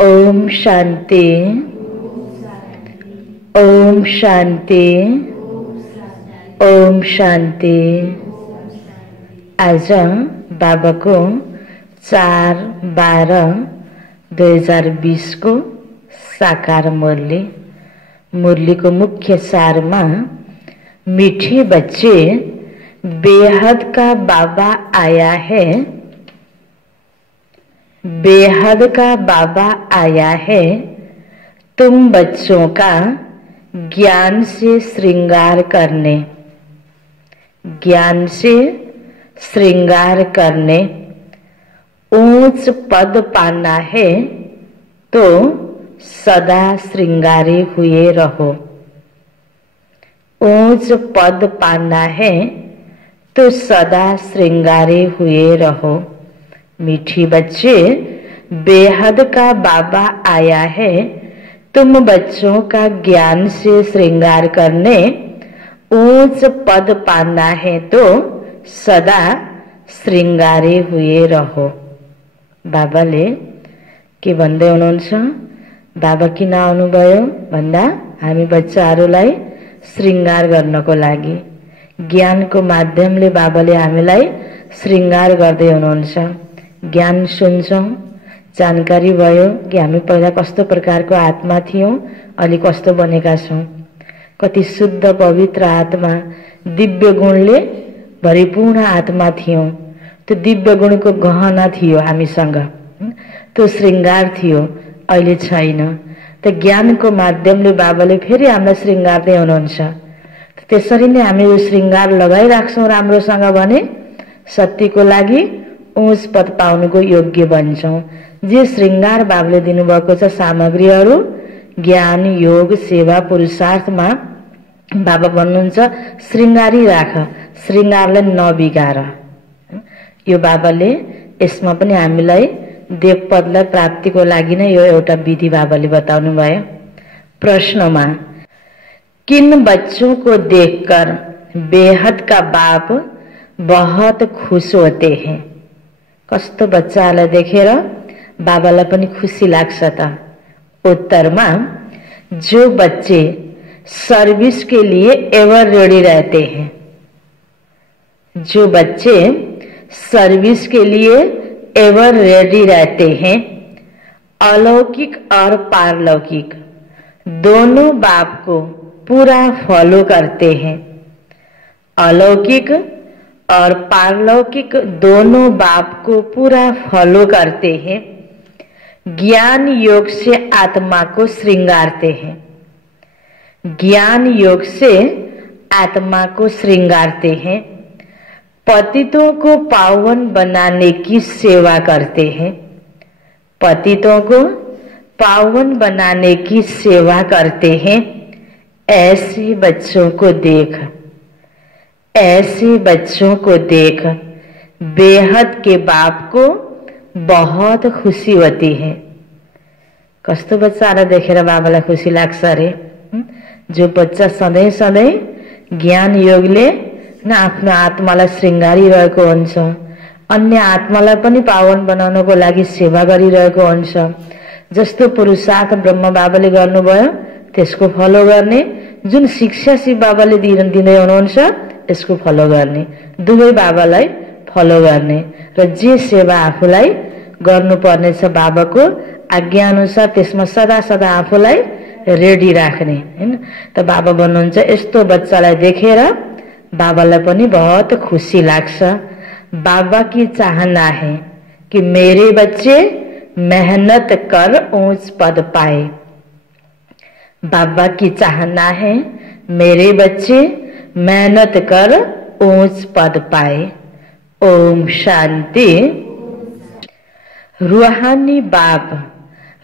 ओम शांति। ओम शांति। ओम शांति। आज बाबा को 4/12/2020 को साकार मुरली को मुख्य सार में मीठे बच्चे, बेहद का बाबा आया है। बेहद का बाबा आया है। तुम बच्चों का ज्ञान से श्रृंगार करने, ज्ञान से श्रृंगार करने, ऊंच पद पाना है तो सदा श्रृंगारे हुए रहो। ऊंच पद पाना है तो सदा श्रृंगारे हुए रहो। मीठी बच्चे, बेहद का बाबा आया है। तुम बच्चों का ज्ञान से श्रृंगार करने, ऊंच पद पाना है तो सदा श्रृंगारे हुए रहो। बाबाले के भन्दै हुनुहुन्छ, बाबा किन आउनुभयो भन्दा हामी बच्चाहरूलाई श्रृंगार गर्नको लागि, ज्ञानको माध्यमले बाबाले हामीलाई श्रृंगार गर्दै हुनुहुन्छ। ज्ञान सुन्छौं, जानकारी भयो कि हामी पहिला कस्तो प्रकारको आत्मा थियौं, अलि कस्तो बनेका छौं। कति शुद्ध पवित्र आत्मा, दिव्य गुणले भरिपूर्ण आत्मा थियौं। त्यो दिव्य गुणको गहना थियो हामीसँग, त्यो श्रृंगार थियो, अहिले छैन। त ज्ञानको माध्यमले बाबाले फेरि हामीलाई श्रृंगार्दै हुनुहुन्छ। त्यसरी नै हामी यो श्रृंगार लगाइराख्छौं राम्रोसँग भने सत्यको लागि उच्च पद पाउनुको योग्य बन्छौं। जे श्रृंगार बाबाले दिनुभएको छ सामग्रीहरू, ज्ञान, योग, सेवा, पुरुषार्थमा बाबा भन्नुहुन्छ श्रृंगारी राख, श्रृंगारलाई नबिगार। यो बाबाले यसमा पनि हामीलाई देवपदलाई प्राप्तिको लागि नै यो एउटा विधि बाबाले बताउनु भयो। प्रश्नमा किन बच्चों को देखकर बेहद का बाप बहुत खुश होते हैं? कस्तो बच्चालाई देखेर बाबालाई पनि खुसी लाग्छ त? उत्तरमा, जो बच्चे सर्विस के लिए एवर रेडी रहते हैं, जो बच्चे सर्विस के लिए एवर रेडी रहते हैं, अलौकिक और पारलौकिक दोनों बाप को पूरा फॉलो करते हैं। अलौकिक और पारलौकिक दोनों बाप को पूरा फॉलो करते हैं। ज्ञान योग से आत्मा को श्रृंगारते हैं। ज्ञान योग से आत्मा को श्रृंगारते हैं। पतितों को पावन बनाने की सेवा करते हैं। पतितों को पावन बनाने की सेवा करते हैं। ऐसे बच्चों को देख, ऐसे बच्चों को देख, बेहद के बाप को बहुत खुशी होती है। कस्तो बच्चालाई देखेर बाबालाई खुसी लाग्छ रे? जो बच्चा सधैँ सधैँ ज्ञान योगले आफ्नो आत्मालाई श्रृंगारिरहेको हुन्छ, अन्य आत्मालाई पनि पावन बनाउनको लागि सेवा गरिरहेको हुन्छ। जस्तो पुरुषार्थ ब्रह्म बाबाले गर्नुभयो त्यसको फलो गर्ने, जुन शिक्षा शिव बाबाले दिँदै हुनुहुन्छ यसको फलो गर्ने, दुवै बाबालाई फलो गर्ने र जे सेवा आफूलाई गर्नुपर्ने छ बाबाको आज्ञा अनुसार त्यसमा सदा सदा आफूलाई रेडी राख्ने, हैन? त बाबा भन्नुहुन्छ यस्तो बच्चालाई देखेर बाबालाई पनि बहुत खुसी लाग्छ। बाबा की चाहना है कि मेरे बच्चे मेहनत कर ऊंच पद पाए। बाबा की चाहना है मेरे बच्चे मेहनत कर ऊंच पद पाए। ओम शांति। रूहानी बाप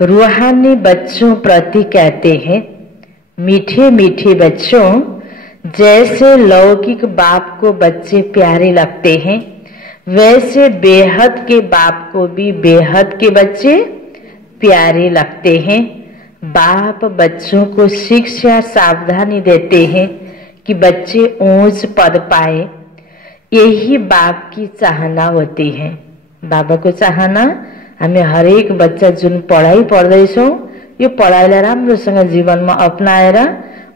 रूहानी बच्चों प्रति कहते हैं, मीठे मीठे बच्चों, जैसे लौकिक बाप को बच्चे प्यारे लगते हैं वैसे बेहद के बाप को भी बेहद के बच्चे प्यारे लगते हैं। बाप बच्चों को शिक्षा सावधानी देते हैं कि बच्चे ऊंच पद पाए। यही बाप की चाहना होती है। बाबा को चाहना हामी हरेक बच्चा जुन पढाइ पढ्दैछौँ यो पढाइलाई राम्रोसँग जीवनमा अपनाएर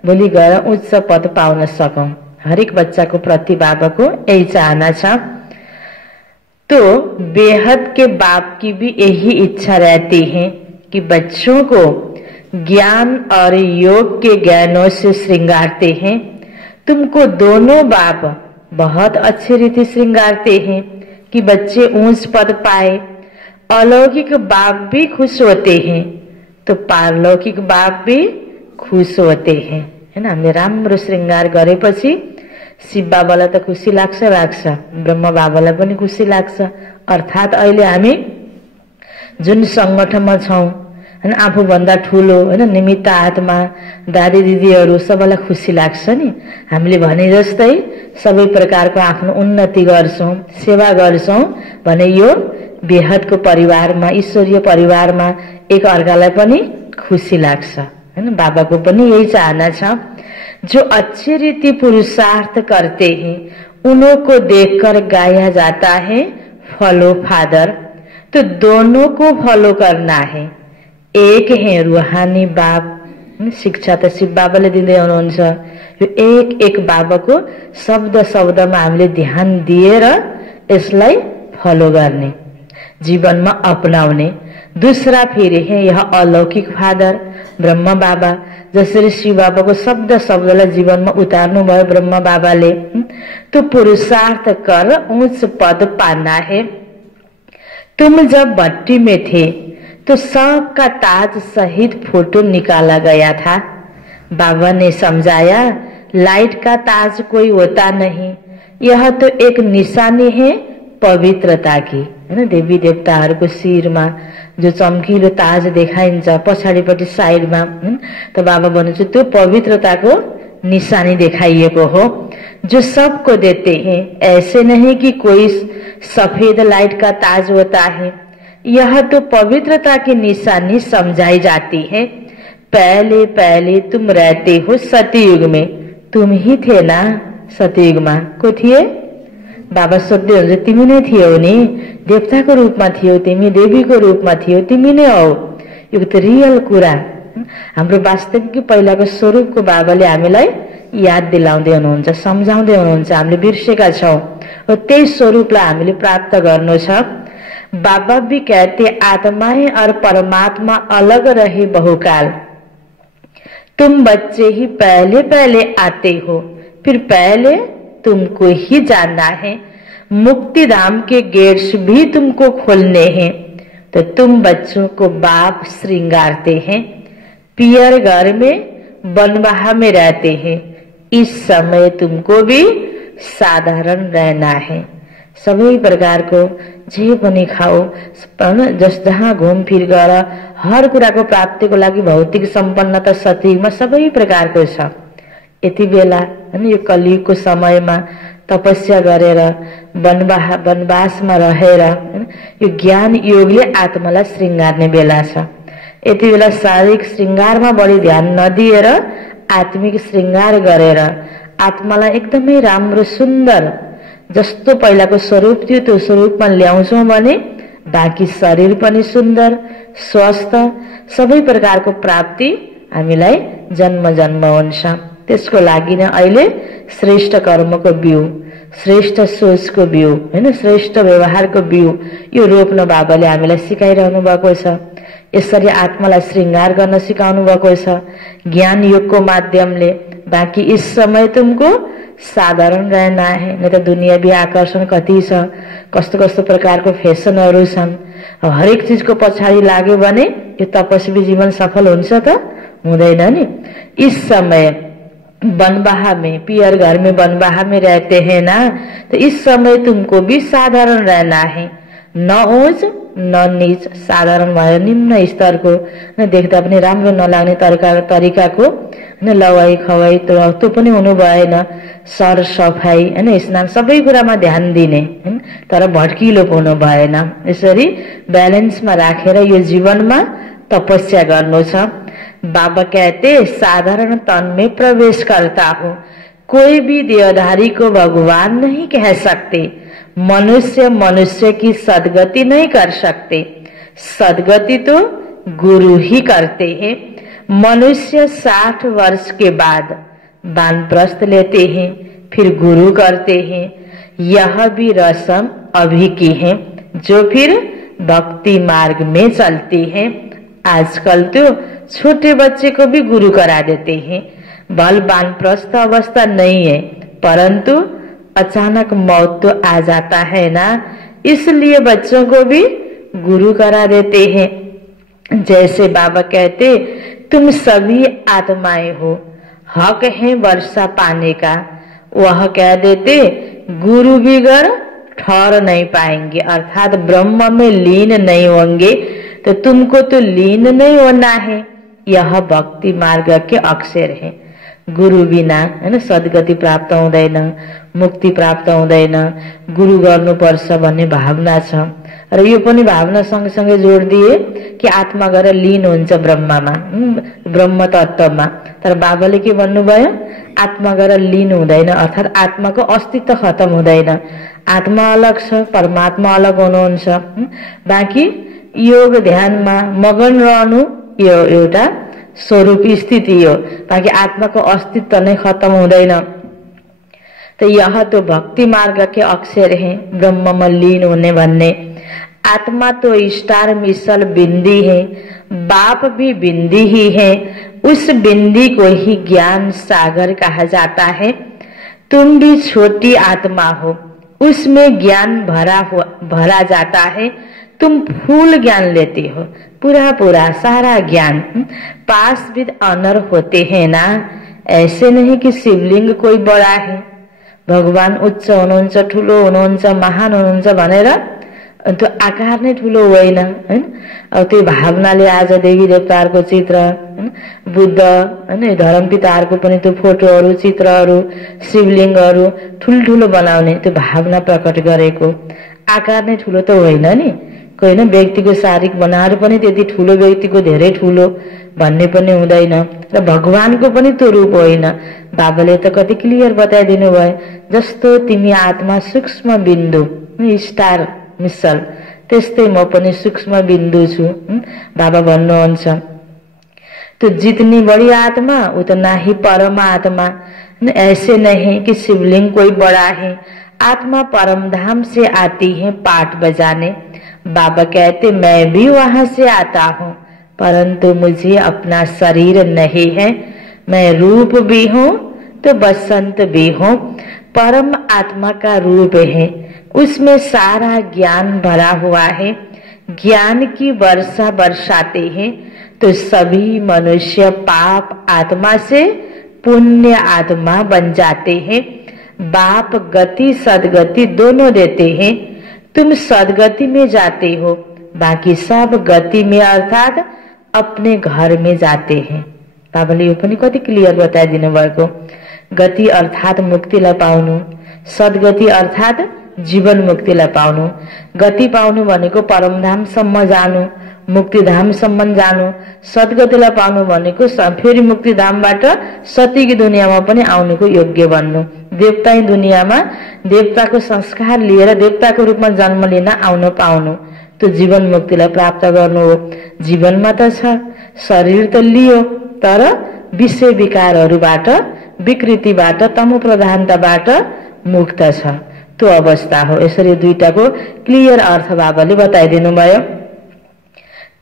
भोलि गएर उच्च पद पाउन सकौं। हरेक बच्चा को प्रतिभा को यही चाहना छ। तो बेहद के बाप की भी यही इच्छा रहती है कि बच्चों को ज्ञान और योग के ज्ञानों से श्रृंगारते हैं। तुमको दोनों बाप बहुत अच्छी रीति श्रृंगारते हैं कि बच्चे ऊंच पद पाए। अलौकिक बाप भी खुश होते हैं तो पारलौकिक बाप भी खुश होते हैं, हैन। हामीले राम्रो श्रृंगार गरेपछि शिव बाबालाई त खुसी लाग्छ, ब्रह्म बाबालाई पनि खुसी लाग्छ। अर्थात अहिले हामी जुन संगठनमा छौं, हैन, आफूभन्दा ठूलो, हैन, निमित्त आत्मा दादी दिदीहरू सबैलाई खुसी लाग्छ नि। हामीले भने जस्तै सबै प्रकारको आफ्नो उन्नति गर्छौं, सेवा गर्छौं भने यो बेहदको परिवारमा, ईश्वरीय परिवारमा एक अर्कालाई पनि खुसी लाग्छ, हैन। बाबाको पनि यही चाहना छ। जो अच्छी रीति पुरुषार्थ करते हैं उन्हों को देखकर गाया जाता है फॉलो फादर। तो दोनों को फॉलो करना है। एक है रूहानी बाप, शिक्षा त शिव बाबाले दिँदै हुनुहुन्छ। यो एक एक बाबाको शब्द शब्दमा हामीले ध्यान दिएर यसलाई फॉलो गर्ने, जीवनमा अपनाउने। दूसरा फिर है यह अलौकिक फादर ब्रह्म बाबा। जसरी शिव बाबा को शब्द शब्दलाई जीवनमा उतार्नु भयो ब्रह्म बाबाले, तो पुरुषार्थ कर उच्च पद पाना है। तुम जब भट्टी में थे तो सबका ताज सहित फोटो निकाला गया था। बाबा ने समझाया लाइट का ताज कोई होता नहीं, यह तो एक निशानी है पवित्रता की, हैन। देवी देवताहरूको शिरमा जो चम्किलो ताज देखाइन्छ पछाडिपट्टि साइडमा, त बाबा भन्नुहुन्छ त्यो पवित्रताको निशानी देखाइएको हो। जो सबको देते हैं, ऐसे नहीं कि कोई सफेद लाइट का ताज होता है, यह तो पवित्रता की निशानी समझाई जाती है। पहले पहले तुम रहते हो सतयुग में, तुम ही थे ना सतयुगमा, को थिए? बाबा सोध्दै हुन्छ तिमी नै थियौ नि, देवताको रूपमा थियौ तिमी, देवीको रूपमा थियौ तिमी नै हौ। यो त रियल कुरा। हाम्रो वास्तविक पहिलाको स्वरूपको बाबाले हामीलाई याद दिलाउँदै हुनुहुन्छ, सम्झाउँदै हुनुहुन्छ। हामीले बिर्सेका छौं र त्यही स्वरूपलाई हामीले प्राप्त गर्नु छ। बाबा भी कहते आत्माएं और परमात्मा अलग रहे बहुकाल। तुम बच्चे ही पहले पहले आते हो, फिर पहले तुमको ही जानना है। मुक्ति धाम के गेट्स भी तुमको खोलने हैं, तो तुम बच्चों को बाप श्रृंगारते हैं। पियर घर में बनवाहा में रहते हैं, इस समय तुमको भी साधारण रहना है। सबै प्रकारको जे पनि खाओ, जहाँ घुम फिर गर, हर कुराको प्राप्तिको लागि भौतिक सम्पन्नता सतयुगमा सबै प्रकारको छ। यति बेला हैन यो कलियुगको समयमा तपस्या गरेर वनवासमा रहेर यो ज्ञान योगले आत्मालाई श्रृंगार्ने बेला छ। यति बेला शारीरिक श्रृंगारमा बढी ध्यान नदिएर आत्मिक श्रृंगार गरेर आत्मालाई एकदमै राम्रो सुन्दर जस्तो पहिलाको स्वरूप थियो त्यो स्वरूपमा ल्याउँछौं भने बाँकी शरीर पनि सुन्दर स्वस्थ सबै प्रकारको प्राप्ति हामीलाई जन्म जन्म हुन्छ। त्यसको लागि नै अहिले श्रेष्ठ कर्मको बिउ, श्रेष्ठ सोचको बिउ, हैन, श्रेष्ठ व्यवहारको बिउ यो रोप्न बाबाले हामीलाई सिकाइरहनु भएको छ। यसरी आत्मालाई श्रृंगार गर्न सिकाउनु भएको छ ज्ञान योगको माध्यमले। बाँकी इस समय तुमको साधारण रहना है, नहीं तो दुनियावी आकर्षण कति छ, कस्तो कस्तो प्रकारको फेसनहरू छन्। हरेक चीजको पछाडि लाग्यो भने यो तपस्वी जीवन सफल हुन्छ त हुँदैन नि। इस समय बनवाहा में, पियर घर में बनवाहा में रहते हैं ना, तो इस समय तुमको भी साधारण रहना है, न ऊंच न नीच। साधारण भयो निम्न स्तरको, देख्दा पनि राम्रो नलाग्ने तरिकाको लवाई खवाई त्यो पनि हुनु भएन। सर सफाई हैन स्नान सबै कुरामा ध्यान दिने, तर भड्किलो हुनु भएन। यसरी ब्यालेन्समा राखेर यो जीवनमा तपस्या गर्नु छ। बाबा कहते साधारण तन में प्रवेश करता हूँ, कोई भी देहधारी को भगवान नहीं कह सकते, मनुष्य मनुष्य की सदगति नहीं कर सकते। सदगति तो गुरु ही करते हैं। मनुष्य 60 वर्ष के बाद वानप्रस्थ लेते हैं, फिर गुरु करते हैं। यह भी रस्म अभी की है, जो फिर भक्ति मार्ग में चलती है। आजकल तो छोटे बच्चे को भी गुरु करा देते हैं। बल वानप्रस्थ अवस्था नहीं है, परंतु अचानक मौत तो आ जाता है ना, इसलिए बच्चों को भी गुरु करा देते हैं। जैसे बाबा कहते, तुम सभी आत्माएं हो, हक है वर्षा पाने का। वह कह देते, गुरु बिगर ठहर नहीं पाएंगे, अर्थात ब्रह्म में लीन नहीं होंगे, तो तुमको तो लीन नहीं होना है। यह भक्ति मार्ग के अक्षर है। गुरु बिना हैन सद्गति प्राप्त हुँदैन, मुक्ति प्राप्त हुँदैन। गुरु गर्नुपर्छ भन्ने भावना छ र यो पनि भावना सँगसँगै जोडिदिए कि आत्मा गएर लीन हुन्छ ब्रह्ममा, ब्रह्म तत्वमा। तर बाबाले के भन्नुभयो, आत्मा गएर लीन हुँदैन, अर्थात आत्माको अस्तित्व खत्म हुँदैन। आत्मा अलग छ, परमात्मा अलग हुनुहुन्छ। बाँकी योग ध्यानमा मगन रहनु यो एउटा स्वरूप स्थिति हो, बाँकी आत्माको अस्तित्व नै खत्म हुँदैन। तो यह तो भक्ति मार्ग के अक्षर हैं, ब्रह्म में लीन होने भन्ने। आत्मा तो स्टार मिसल बिंदी है, बाप भी बिंदी ही है, उस बिंदी को ही ज्ञान सागर कहा जाता है। तुम भी छोटी आत्मा हो, उसमें ज्ञान भरा जाता है। तुम फूल ज्ञान लेते हो, पूरा पूरा सारा ज्ञान। पास विद ऑनर होते हैं ना, ऐसे नहीं कि शिवलिंग कोई बड़ा है, भगवान उच्च हुनुहुन्छ, ठुलो हुनुहुन्छ, महान हुनुहुन्छ भनेर त्यो आकार नै ठुलो होइन हैन। अब त्यो भावनाले आज देवी देवताहरूको चित्र, बुद्ध हैन, धर्मपिताहरूको पनि त्यो फोटोहरू, चित्रहरू, शिवलिङ्गहरू ठुल्ठुलो बनाउने, त्यो भावना प्रकट गरेको। आकार नै ठुलो त होइन नि, कोही न व्यक्तिको शारीरिक बनाएर पनि त्यति ठुलो, व्यक्तिको धेरै ठुलो भन्ने पनि हुँदैन। र भगवानको पनि त्यो रूप होइन। बाबाले त कति क्लियर बताइदिनु भयो, जस्तो तिमी आत्मा सूक्ष्म बिन्दु, स्टार मिसल, त्यस्तै म पनि सूक्ष्म बिन्दु छु। बाबा भन्नुहुन्छ, तो जितनी बड़ी आत्मा उतना ही परम आत्मा। ऐसे नहीं कि शिवलिंग कोई बड़ा है, आत्मा परम धाम से आती है पाठ बजाने। बाबा कहते, मैं भी वहां से आता हूँ, परंतु मुझे अपना शरीर नहीं है। मैं रूप भी हूँ तो बसंत भी हूँ। परम आत्मा का रूप है, उसमें सारा ज्ञान भरा हुआ है। ज्ञान की वर्षा बरसाते हैं तो सभी मनुष्य पाप आत्मा से पुण्य आत्मा बन जाते हैं। बाप गति सदगति दोनों देते हैं। तुम सदगति में जाते हो, बाकी सब गति में अर्थात अपने घर में जाते हैं। बाबाले यो पनि कति क्लियर बताइदिनु भएको। गति अर्थात मुक्तिलाई पाउनु, सद्गति अर्थात जीवन मुक्तिलाई पाउनु। गति पाउनु भनेको परमधामसम्म जानु, मुक्तिधामसम्म जानु। सद्गतिलाई पाउनु भनेको फेरि मुक्तिधामबाट सतीकी दुनियाँमा पनि आउनुको योग्य बन्नु। देवताई दुनियाँमा देवताको संस्कार लिएर देवताको रूपमा जन्म लिन आउन पाउनु, त्यो जीवन मुक्तिलाई प्राप्त गर्नु हो। जीवनमा त छ, शरीर त लियो, तर विषय विकारहरूबाट, विकृतिबाट, तमो प्रधानताबाट मुक्त छ, त्यो अवस्था हो। यसरी दुईटाको क्लियर अर्थ बाबाले बताइदिनु भयो।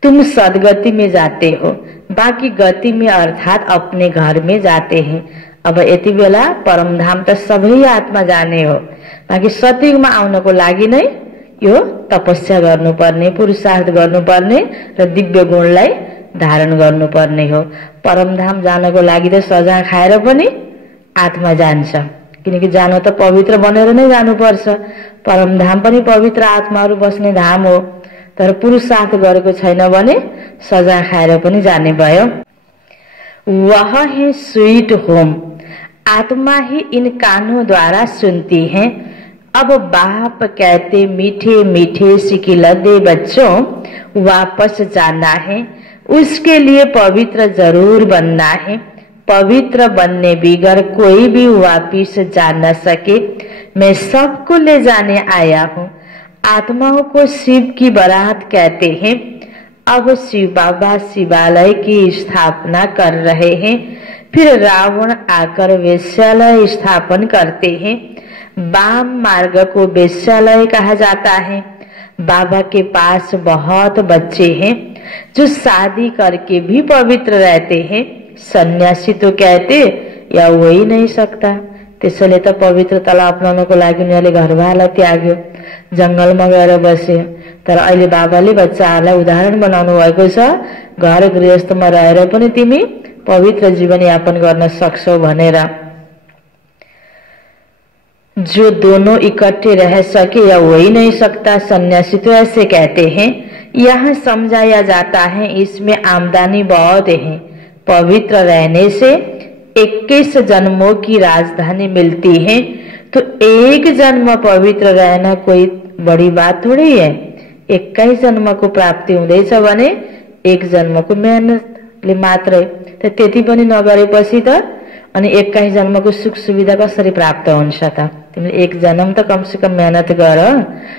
तुम सदगति में जाते हो, बाकी गति में अर्थात अपने घर में जाते हैं। अब यति बेला परमधाम त सबै आत्मा जाने हो, बाकी सतयुगमा आउनको लागि नै यो तपस्या गर्नुपर्ने, पुरुषार्थ गर्नुपर्ने र दिव्य गुणलाई धारण गर्नुपर्ने हो। परमधाम जानको लागि त सजा खाएर पनि आत्मा जान्छ, किनकि जानु त पवित्र बनेर नै जानुपर्छ। परमधाम पनि पवित्र आत्माहरू बस्ने धाम हो, तर पुरुषार्थ गरेको छैन भने सजा खाएर पनि जाने भयो। वह है स्वीट होम, आत्मा ही इन कानों द्वारा सुनती है। अब बाप कहते, मीठे मीठे सिकिलदे बच्चों, वापस जाना है, उसके लिए पवित्र जरूर बनना है। पवित्र बनने बिगर कोई भी वापिस जा न सके। मैं सबको ले जाने आया हूँ। आत्माओं को शिव की बारात कहते हैं। अब शिव बाबा शिवालय की स्थापना कर रहे हैं। फिर रावण आकर वेश्यालय स्थापन करते हैं। वाम मार्ग को वेश्यालय कहा जाता है। बाबा के पास बहुत बच्चे हैं जो शादी करके भी पवित्र रहते हैं। सन्यासी तो कहते या हो ही नहीं सकता, त्यसैले त पवित्रतालाई अपनाउनको लागि उनीहरूले घरबारलाई त्याग्यो, जंगलमा गएर बस्यो। तर अहिले बाबाले बच्चाहरूलाई उदाहरण बनाउनु भएको छ, घर गृहस्थमा रहेर पनि तिमी पवित्र जीवन यापन गर्न सक्छौ भनेर। जो दोनों इकट्ठे रह सके या हो ही नहीं सकता, सन्यासी तो ऐसे कहते हैं। यहाँ समझाया जाता है इसमें आमदनी बहुत है। पवित्र रहने से 21 जन्मों की राजधानी मिलती है, तो एक जन्म पवित्र रहना कोई बड़ी बात थोड़ी है। 21 जन्म को प्राप्ति हुँदैछ भने एक जन्मको मेहनतले मात्रै, त त्यति पनि नगरेपछि त अनि 21 जन्मको सुख सुविधा कसरी प्राप्त हुन्छ त? तिमीले एक जन्म त कम से कम मेहनत गर।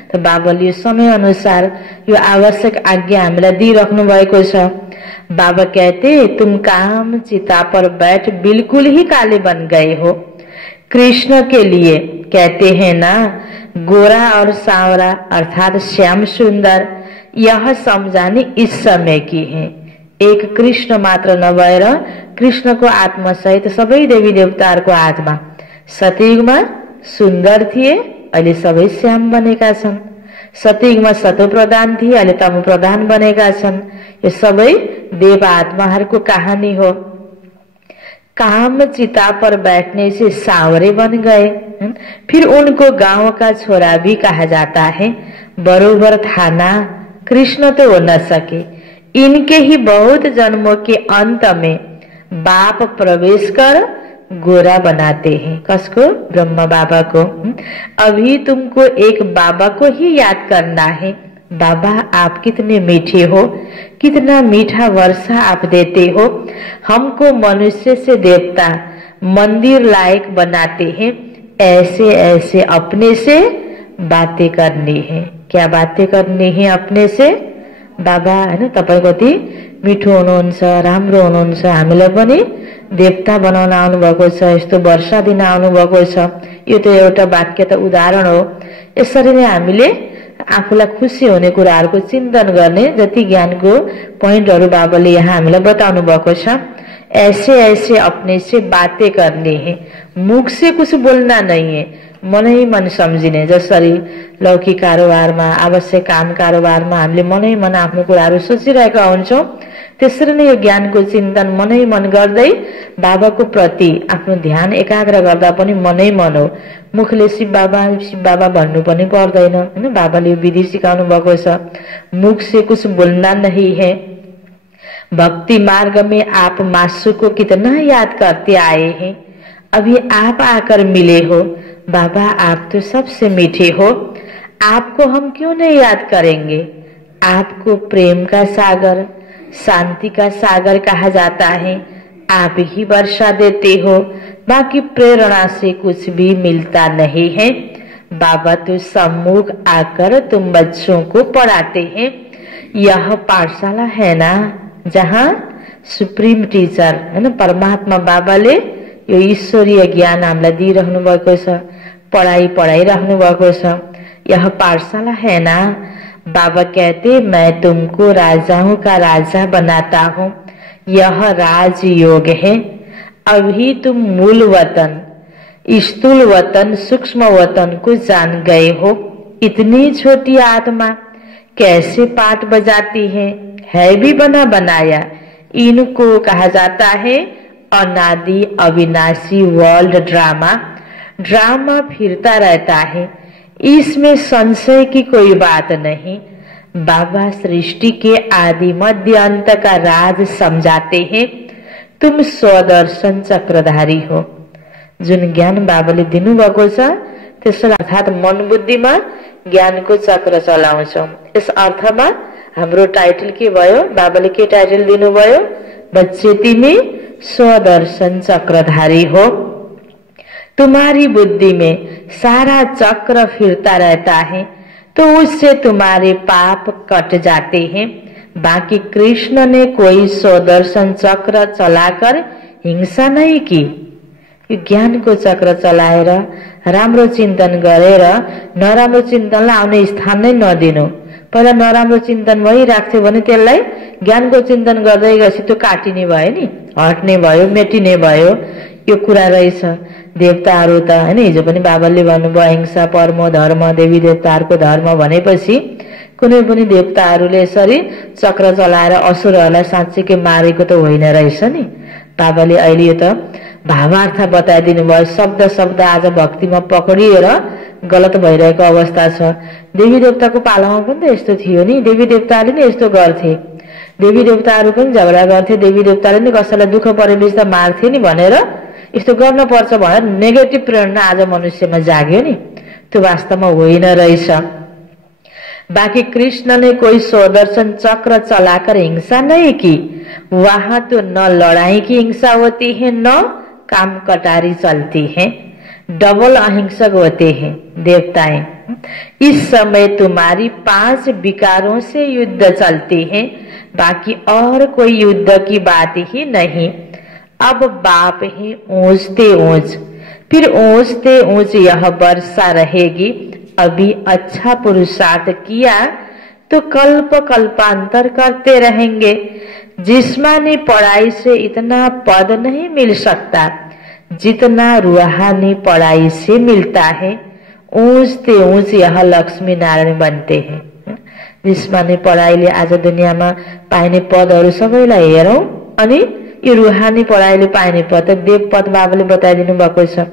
त बाबाले यो समय अनुसार यो आवश्यक आज्ञा हामीलाई दिइराख्नु भएको छ। बाबा कहते तुम काम चिता पर बैठ बिल्कुल ही काले बन गए हो। कृष्ण के लिए कहते हैं ना, गोरा और सांवरा अर्थात श्याम सुंदर, यह समझानी इस समय की है। एक कृष्ण मात्र नभएर कृष्णको आत्मा सहित सबै देवी देवताहरूको आत्मा सतयुगमा सुन्दर थिए, अहिले सबै श्याम बनेका छन्। सतयुगमा सतो प्रधान थिए, अहिले तमो प्रधान बनेका छन्। यो सबै देव आत्माहरूको कहानी हो। काम चिता पर बैठने से सांवरे बन गए। फिर उनको गांव का छोरा भी कहा जाता है। बरोबर था ना, कृष्ण तो हो न सके। इनके ही बहुत जन्मों के अंत में बाप प्रवेश कर गोरा बनाते हैं। कसको? ब्रह्मा बाबा को। अभी तुमको एक बाबा को ही याद करना है। बाबा आप कितने मीठे हो, कितना मीठा वर्षा आप देते हो। हमको मनुष्य से देवता मंदिर लायक बनाते हैं। ऐसे ऐसे अपने से बातें करनी है। क्या बातें करनी है अपने से? बाबा हैन तपाईं कति मिठो हुनुहुन्छ, राम्रो हुनुहुन्छ, हामीलाई पनि देवता बनाउन आउनुभएको छ, यस्तो वर्षा दिन आउनुभएको छ। यो त एउटा वाक्य त उदाहरण हो। यसरी नै हामीले आफूलाई खुसी हुने कुराहरूको चिन्तन गर्ने जति ज्ञानको पोइन्टहरू बाबाले यहाँ हामीलाई बताउनु भएको छ। ऐसे ऐसे अपने से बातें करनी है, मुख से कुछ बोलना नहीं है, मनै मन सम्झिने। जसरी लौकिक कारोबारमा, आवश्यक काम कारोबारमा हामीले मनै मन आफ्नो कुराहरू सोचिरहेका हुन्छौँ, त्यसरी नै यो ज्ञानको चिन्तन मनै मन गर्दै बाबाको प्रति आफ्नो ध्यान एकाग्र गर्दा पनि मनै मन हो। मुखले शिव बाबा भन्नु पनि पर्दैन हैन। बाबाले विधि सिकाउनु भएको छ, मुख से कुछ बोलना नहीं है। भक्ति मार्ग में आप मासू को कितना याद करते आए हैं, अभी आप आकर मिले हो। बाबा आप तो सबसे मीठे हो, आपको हम क्यों नहीं याद करेंगे? आपको प्रेम का सागर, शांति का सागर कहा जाता है। आप ही वर्षा देते हो, बाकी प्रेरणा से कुछ भी मिलता नहीं है। बाबा तो सम्मुख आकर तुम बच्चों को पढ़ाते हैं। यह पाठशाला है ना, जहाँ सुप्रीम टीचर हैन परमात्मा बाबाले यो ईश्वरीय ज्ञान हामीलाई दिइराख्नु भएको छ, पढाइराख्नु भएको छ। यह पाठशाला है ना। बाबा कहते मैं तुमको राजाओं का राजा बनाता हूँ। यह राजयोग है। अभी तुम मूल वतन, स्थूल वतन, सूक्ष्म वतन को जान गए हो। इतनी छोटी आत्मा कैसे पाठ बजाती है भी बना बनाया। इनको कहा जाता है अनादि अविनाशी वर्ल्ड ड्रामा। ड्रामा फिरता रहता है, इसमें संशय की कोई बात नहीं। बाबा सृष्टि के आदि मध्य अंत का राज समझाते हैं। तुम स्वदर्शन चक्रधारी हो। जुन ज्ञान बाबाले दिनुभएको छ त्यसलाई अर्थात मन बुद्धिमा ज्ञानको चक्र चलाउँछौं। यस अर्थमा हाम्रो टाइटल के भयो? बाबाले के टाइटल दिनुभयो? बच्चे तिमी स्वदर्शन चक्रधारी हो। तुम्हारी बुद्धि में सारा चक्र फिरता रहता है, तो उससे तुम्हारे पाप कट जाते हैं। बाकी कृष्ण ने कोई सुदर्शन चक्र चलाकर हिंसा नहीं की। ज्ञान को चक्र चलाएर राम्रो चिन्तन गरेर नराम्रो चिन्तनलाई आउने स्थान नै नदिनु। पहिला नराम्रो चिन्तन भइराख्थ्यो भने त्यसलाई ज्ञानको चिन्तन गर्दै गएपछि त्यो काटिने भयो नि, हट्ने भयो, मेटिने भयो। यो कुरा रहेछ। देवताहरू त हैन, हिजो पनि बाबाले भन्नुभयो अहिंसा परमो धर्म, देवी देवताहरूको धर्म भनेपछि कुनै पनि देवताहरूले यसरी चक्र चलाएर असुरहरूलाई साँच्चीकै मारेको त होइन रहेछ नि। बाबाले अहिले यो त भावार्थ बताइदिनु भयो। शब्द शब्द आज भक्तिमा पक्रिएर गलत भइरहेको अवस्था छ। देवी देवताको पालामा पनि त यस्तो थियो नि। देवी देवताले नै यस्तो गर्थे। देवी देवताहरू पनि झगडा गर्थे। देवी देवताले नै कसैलाई दुःख परेपछि त मार्थे नि भनेर यस्तो गर्न पर्छ भनेर नेगेटिभ प्रेरणा आज मनुष्यमा जाग्यो नि। त्यो वास्तवमा होइन रहेछ। बाकी कृष्ण ने कोई सुदर्शन चक्र चलाकर हिंसा नहीं की। वहां तो न लड़ाई की हिंसा होती है न काम कटारी चलती है। डबल अहिंसक होते हैं देवताएं। इस समय तुम्हारी 5 विकारों से युद्ध चलती है, बाकी और कोई युद्ध की बात ही नहीं। अब बाप ही ऊंचते ऊंच, फिर ऊंचते ऊंच यह वर्षा रहेगी। अभी अच्छा पुरुषार्थ किया तो कल्प कल्पांतर करते रहेंगे। जिस्मानी पढ़ाई से इतना पद नहीं मिल सकता जितना रूहानी पढ़ाई से मिलता है। ऊंचते ऊंच यह लक्ष्मी नारायण बनते हैं। जिस्मानी पढ़ाईले आज दुनियाँमा पाइने पदहरू सबैलाई हेरौं अनि यो रूहानी पढ़ाईले पाइने पद देव पद बाबाले बताइदिनु भएको छ।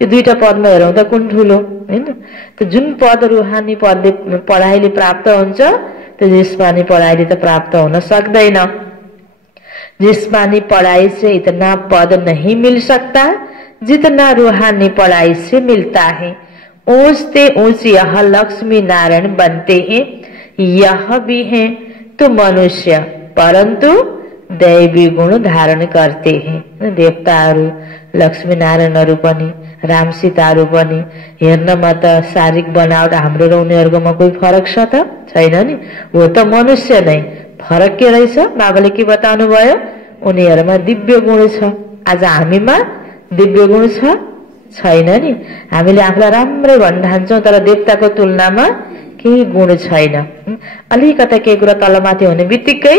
यो दुईटा पदमा हेरौं त कुन ठुलो हैन। त जुन पद रूहानी पद पढ़ाईले प्राप्त हुन्छ त्यो जिस्मानी पढ़ाईले त प्राप्त हुन सक्दैन। जिस्मानी पढ़ाई से इतना पद नहीं मिल सकता जितना रूहानी पढ़ाई से मिलता है। ऊंचते ऊंच यह लक्ष्मी नारायण बनते हैं। यह भी है तो मनुष्य परंतु दैवी गुण धारण करते हैं। देवताहरू लक्ष्मी नारायणहरू पनि राम सीताहरू पनि हेर्नमा त शारीरिक बनावट हाम्रो र उनीहरुकोमा कोही फरक छ त छैन नि। हो त मनुष्य नै। फरक के रहेछ? बाबाले के बताउनु भयो? उनीहरुमा दिव्य गुण छ। आज हामीमा दिव्य गुण छ छैन नि। हामीले आफूलाई राम्रै भन्न ठान्छौं तर देवताको तुलनामा केही गुण छैन। अलिकता केही कुरा तलमाथि हुने बित्तिकै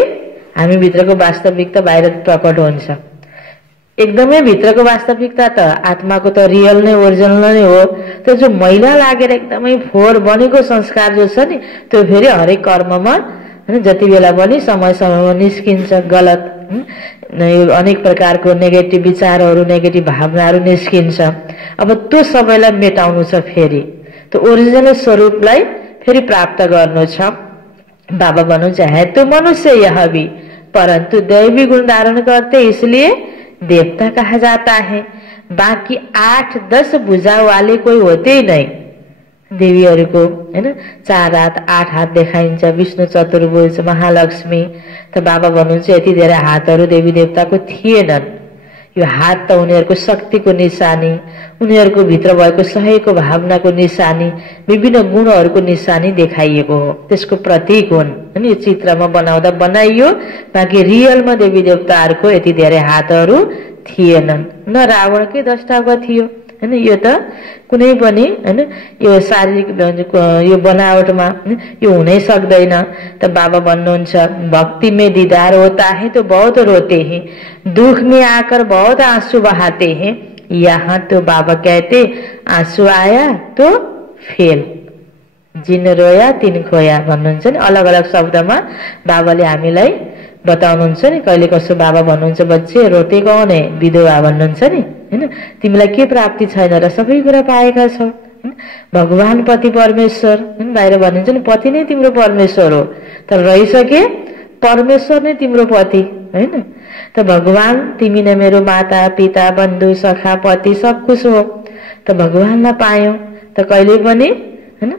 हामी भित्रको वास्तविकता बाहिर प्रकट हुन्छ। एकदमै भित्रको वास्तविकता त आत्माको त रियल नै ओरिजिनल नै हो। त्यो जो मैला लागेर एकदमै फोहोर बनेको संस्कार जो छ नि त्यो फेरि हरेक कर्ममा हैन जति बेला पनि समय समयमा निस्किन्छ। गलत अनेक प्रकारको नेगेटिभ विचारहरू नेगेटिभ भावनाहरू निस्किन्छ। अब त्यो सबैलाई मेटाउनु छ। फेरि त्यो ओरिजिनल स्वरूपलाई फेरि प्राप्त गर्नु छ। बाबा बनो चाहे तो मनुष्य यह भी परंतु दैवी गुण धारण करते इसलिए देवता कहा जाता है। बाकी 8-10 भुजा वाले कोई होते ही नहीं। देवीहरूको हैन 4 हात 8 हात देखाइन्छ। विष्णु चतुर्भुज महालक्ष्मी त बाबा भन्नुहुन्छ यति धेरै हातहरू देवी देवताको थिएनन्। यो हात त उनीहरुको शक्तिको निशानी, उनीहरुको भित्र भएको सहयोगको भावनाको निशानी, विभिन्न गुणहरुको निशानी देखाइएको हो। त्यसको प्रतीक हुन्। अनि यो चित्रमा बनाउँदा बनाइयो। बाकी रियलमा देवी देवताहरुको यति धेरै हातहरू थिएनन्। न रावणकै 10 टाउका थियो हैन। यो त कुनै पनि हैन यो शारीरिक यो बनावटमा यो हुनै सक्दैन। त बाबा भन्नुहुन्छ भक्ति में दीदार होता है तो बहुत रोते हैं, दुख में आकर बहुत आंसू बहाते हैं। यहाँ तो बाबा कहते आंसू आया तो फेल, जिन रोया तिन खोया भन्नुहुन्छ नि। अलग अलग शब्दमा बाबाले हामीलाई बताउनुहुन्छ नि। कहिले कसो बाबा भन्नुहुन्छ बच्चे रोते कौन है? विधवा भन्नुहुन्छ नि हैन। तिमीलाई के प्राप्ति छैन र सबै कुरा पाएका छौ। भगवान पति परमेश्वर बाहिर भनिन्छ नि पति नै तिम्रो परमेश्वर हो। तर रहिसके परमेश्वर नै तिम्रो पति हैन। त भगवान तिमी नै मेरो माता पिता बन्धु सखा पति सब कुछ हो। त भगवानलाई पायौ त कहिले पनि हैन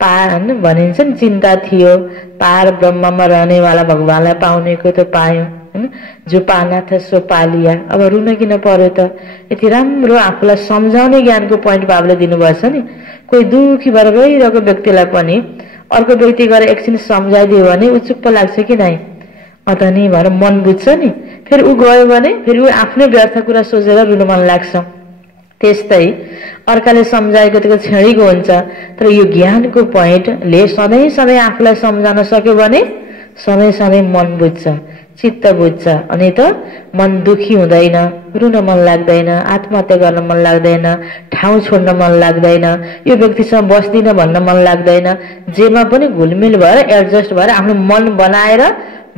पार भनिन्छ नि चिन्ता थियो। पार ब्रह्ममा रहनेवाला भगवानलाई पाउनेको त पायौ हैन। जो पाना था सो पालिया। अब रुन किन पर्यो त? यति राम्रो आफूलाई सम्झाउने ज्ञानको पोइन्ट बाबुले दिनुभएछ नि। कोही दुखी भएर रोइरहेको व्यक्तिलाई पनि अर्को व्यक्ति गएर एकछिन सम्झाइदियो भने उ चुप्प लाग्छ कि नै? अत नि भनेर मन बुझ्छ नि, फेरि ऊ गयो भने फेरि ऊ आफ्नै व्यर्थ कुरा सोचेर रुन मन लाग्छ। त्यस्तै अर्काले सम्झाएको त्यो क्षणिक हुन्छ, तर यो ज्ञानको पोइन्टले सधैँ सधैँ आफूलाई सम्झाउन सक्यो भने सधैँ सधैँ मन बुझ्छ, चित्त बुझ्छ, अनि त मन दुखी हुँदैन, रुन मन लाग्दैन, आत्महत्या गर्न मन लाग्दैन, ठाउँ छोड्न मन लाग्दैन, यो व्यक्तिसँग बस्दिन भन्न मन लाग्दैन। जेमा पनि घुलमिल भएर एडजस्ट भएर आफ्नो मन बनाएर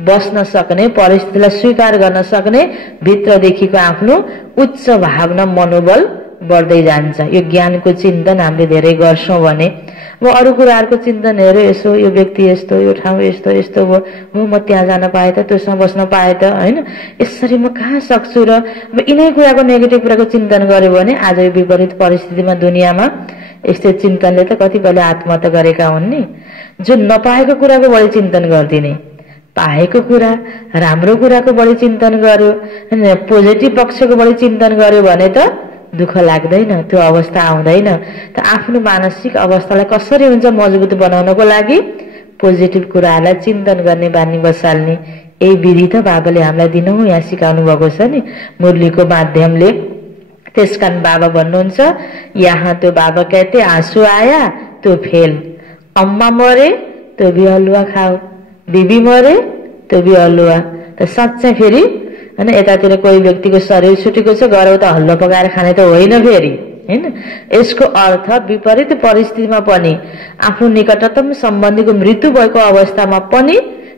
बस्न सक्ने, परिस्थितिलाई स्वीकार गर्न सक्ने भित्रदेखिको आफ्नो उच्च भावना मनोबल बढ्दै जान्छ। यो ज्ञानको चिन्तन हामीले धेरै गर्छौं भने अब अरू कुराहरूको चिन्तन हेऱ्यो, यसो यो व्यक्ति यस्तो, यो ठाउँ यस्तो यस्तो हो, म त्यहाँ जान पाएँ त, त्योसँग बस्न पाएँ त, होइन, यसरी म कहाँ सक्छु र अब यिनै कुराको नेगेटिभ कुराको चिन्तन गर्यो भने आज यो विपरीत परिस्थितिमा दुनियाँमा यस्तो चिन्तनले त कतिपयले आत्महत्या गरेका हुन् नि। जो नपाएको कुराको बढी चिन्तन गर्दिने, पाएको कुरा राम्रो कुराको बढी चिन्तन गर्यो, पोजिटिभ पक्षको बढी चिन्तन गर्यो भने त दुःख लाग्दैन, त्यो अवस्था आउँदैन। त आफ्नो मानसिक अवस्थालाई कसरी हुन्छ मजबुत बनाउनको लागि पोजिटिभ कुराहरूलाई चिन्तन गर्ने बानी बसाल्ने यही विधि त बाबाले हामीलाई दिनहुँ यहाँ सिकाउनु भएको छ नि मुरलीको माध्यमले। त्यसकारण बाबा भन्नुहुन्छ, यहाँ तो बाबा कहते आंसू आया तो फेल, अम्मा मरे तो भी हलुवा खाओ, बीबी मरे तो भी हलुवा। त साँच्चै फेरि हैन यतातिर कोही व्यक्तिको शरीर छुटेको छ, गएर त हल्लो पकाएर खाने त होइन फेरि, हैन। यसको अर्थ विपरीत परिस्थितिमा पनि आफ्नो निकटतम सम्बन्धीको मृत्यु भएको अवस्थामा पनि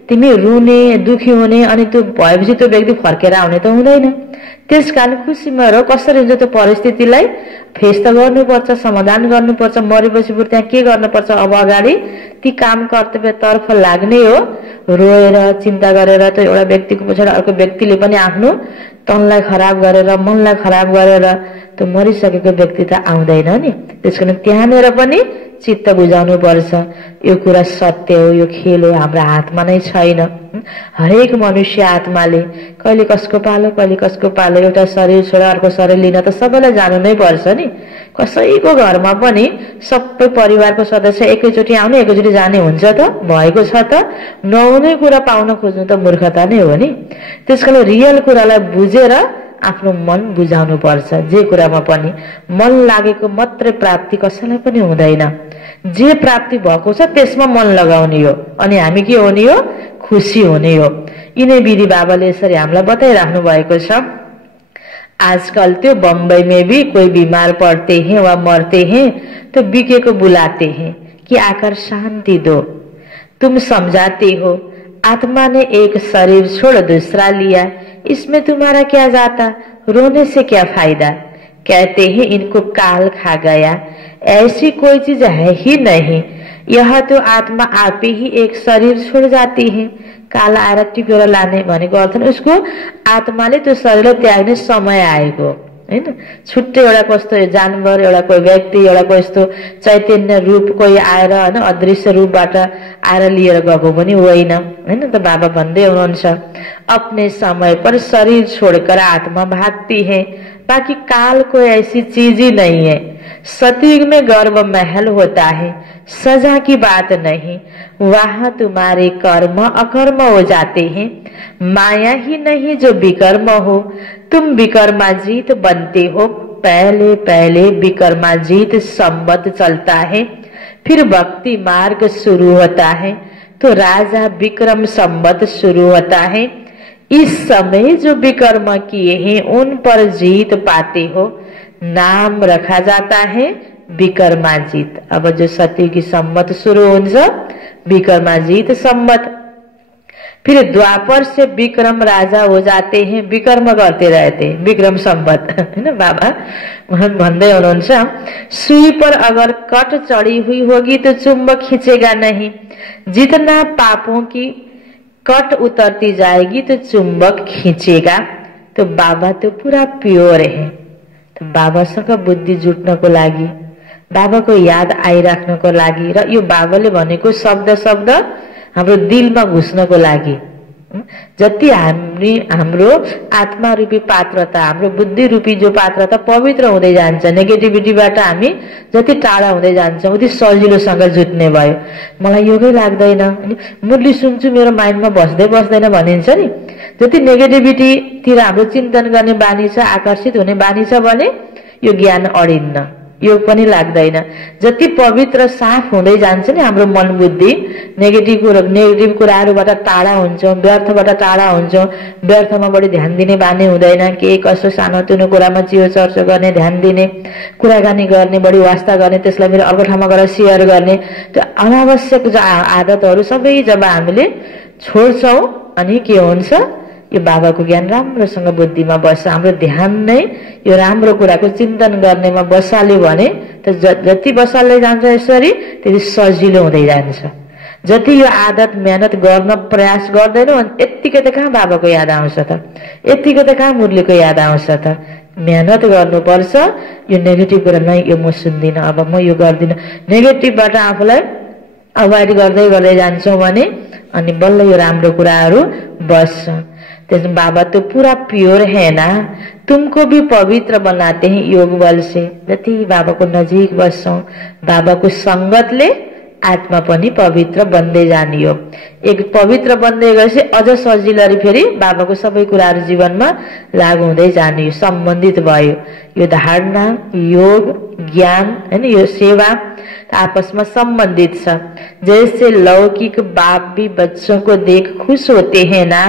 तिमी रुने, दुखी हुने, अनि त्यो भएपछि त्यो व्यक्ति फर्केर आउने त हुँदैन। त्यसकारण खुसीमा रह। कसरी हुन्छ त्यो परिस्थितिलाई फेस त गर्नुपर्छ, समाधान गर्नुपर्छ, मरेपछि त्यहाँ के गर्नुपर्छ, अब अगाडि ती काम कर्तव्यतर्फ लाग्ने हो। रोएर चिन्ता गरेर त एउटा व्यक्तिको पछाडि अर्को व्यक्तिले पनि आफ्नो तनलाई खराब गरेर, मनलाई खराब गरेर त्यो मरिसकेको व्यक्ति त आउँदैन नि। त्यसकारण त्यहाँनिर पनि चित्त बुझाउनु पर्छ, यो कुरा सत्य हो, यो खेल हो, हाम्रो हातमा नै छैन। हरेक मनुष्य आत्माले कहिले कसको पालो कहिले कसको पालो, एउटा शरीर छोडेर अर्को शरीर लिन त सबैलाई जानु नै पर्छ नि। कसैको घरमा पनि सबै परिवारको सदस्य एकैचोटि आउने एकैचोटि जाने हुन्छ त? भएको छ त? नहुने कुरा पाउन खोज्नु त मूर्खता नै हो नि। त्यसकारण रियल कुरालाई बुझेर आफ्नो मन बुझाउनु पर्छ। जे कुरामा पनि मन लागेको मात्रै प्राप्ति कसैलाई पनि हुँदैन। जे प्राप्ति भएको छ त्यसमा मन लगाउने हो, अनि हामी के हुने हो, खुसी हुने हो। यिनै विधि बाबाले यसरी हामीलाई बताइराख्नु भएको छ। आजकल तो बम्बई में भी कोई बीमार पड़ते हैं व मरते हैं तो बीके को बुलाते हैं कि आकर शांति दो। तुम समझाते हो आत्मा ने एक शरीर छोड़ दूसरा लिया, इसमें तुम्हारा क्या जाता, रोने से क्या फायदा। कहते हैं इनको काल खा गया, ऐसी कोई चीज है ही नहीं। यह तो आत्मा आप ही एक शरीर छोड़ जाती है। काल आएर टिपेर लाने भनेको अर्थ उसको आत्माले त्यो शरीरलाई त्याग्ने समय आएको हैन। छुट्टै एउटा कस्तो जानवर, एउटा कोही व्यक्ति, एउटा कोही यस्तो चैतन्य रूप कोही आएर हैन अदृश्य रूपबाट आएर लिएर गएको पनि होइन हैन। त बाबा भन्दै हुनुहुन्छ, अपने समय पर शरीर छोड़कर आत्मा भागती है, बाकी काल कोई ऐसी चीज ही नहीं है। सतयुग में गर्व महल होता है, सजा की बात नहीं, वहां तुम्हारे कर्म अकर्म हो जाते हैं। माया ही नहीं जो विकर्म हो, तुम विकर्माजीत बनते हो। पहले पहले विकर्माजीत संवत चलता है, फिर भक्ति मार्ग शुरू होता है, तो राजा विक्रम संवत शुरू होता है। इस समय जो विकर्म किए हैं उन पर जीत पाते हो, नाम रखा जाता है विकर्माजीत। अब जो सत्य की संवत शुरू हुन्छ विकर्माजीत संवत, फिर द्वापर से विक्रम राजा हो जाते हैं, विकर्म करते रहते हैं, विक्रम संवत हैन। बाबा भन्दै हुनुहुन्छ, सुई पर अगर कट चढ़ी हुई होगी तो चुंबक खींचेगा नहीं, जितना पापों की कट उतरती जाएगी तो चुंबक खींचेगा। तो बाबा तो पूरा प्योर है। तो बाबासँग बुद्धि जुट्नको लागि, बाबाको याद आइराख्नको लागि र यो बाबाले भनेको शब्द शब्द हाम्रो दिलमा घुस्नको लागि जति हाम्रो आत्मा रूपी पात्रता, हाम्रो बुद्धि रूपी जो पात्रता पवित्र हुँदै जान्छ, नेगेटिभिटीबाट हामी जति टाढा हुँदै जान्छौँ उति सजिलोसँग जुट्ने भयो। मलाई योगै लाग्दैन, मुरली सुन्छु मेरो माइन्डमा बस्दैन भनिन्छ नि। जति नेगेटिभिटीतिर हाम्रो चिन्तन गर्ने बानी छ, आकर्षित हुने बानी छ भने यो ज्ञान अडिन्न, योग पनि लाग्दैन। जति पवित्र साफ हुँदै जान्छ नि हाम्रो मन बुद्धि, नेगेटिभ कुराहरूबाट टाढा हुन्छौँ, व्यर्थबाट टाढा हुन्छौँ, व्यर्थमा बढी ध्यान दिने बानी हुँदैन। केही कसो सानोतिनो कुरामा चियो चर्चा गर्ने, ध्यान दिने, कुराकानी गर्ने, बढी वास्ता गर्ने, त्यसलाई फेरि अर्को ठाउँमा गएर सेयर गर्ने, त्यो अनावश्यक आदतहरू सबै जब हामीले छोड्छौँ अनि के हुन्छ, यो बाबाको ज्ञान राम्रोसँग बुद्धिमा बस्छ। हाम्रो ध्यान नै यो राम्रो कुराको चिन्तन गर्नेमा बसाल्यो भने त जति बसाल्दै जान्छ यसरी त्यति सजिलो हुँदै जान्छ। जति यो आदत मेहनत गर्न प्रयास गर्दैनौँ यत्तिकै त कहाँ बाबाको याद आउँछ त, यत्तिकै त कहाँ मुरलीको याद आउँछ त। मेहनत गर्नुपर्छ। यो नेगेटिभ कुरा नै यो म सुन्दिनँ, अब म यो गर्दिनँ, नेगेटिभबाट आफूलाई अभोइड गर्दै जान्छौँ भने अनि बल्ल यो राम्रो कुराहरू बस्छ। त्यसमें बाबा तो पूरा प्योर है ना, तुमको भी पवित्र बनाते हैं योग बल से। जति बाबा को नजिक बस्छौं, बाबा को संगतले आत्मा पनि पवित्र बन्दै जाने हो। एक पवित्र बन्दै गएपछि अझ सजिलै फेरि बाबाको सबै कुराहरू जीवनमा लागू हुँदै जाने हो, सम्बन्धित भयो। यो धारणा, योग, ज्ञान हैन, यो सेवा आपस में संबंधित छ। जैसे लौकिक बाप भी बच्चों को देख खुश होते हैं ना,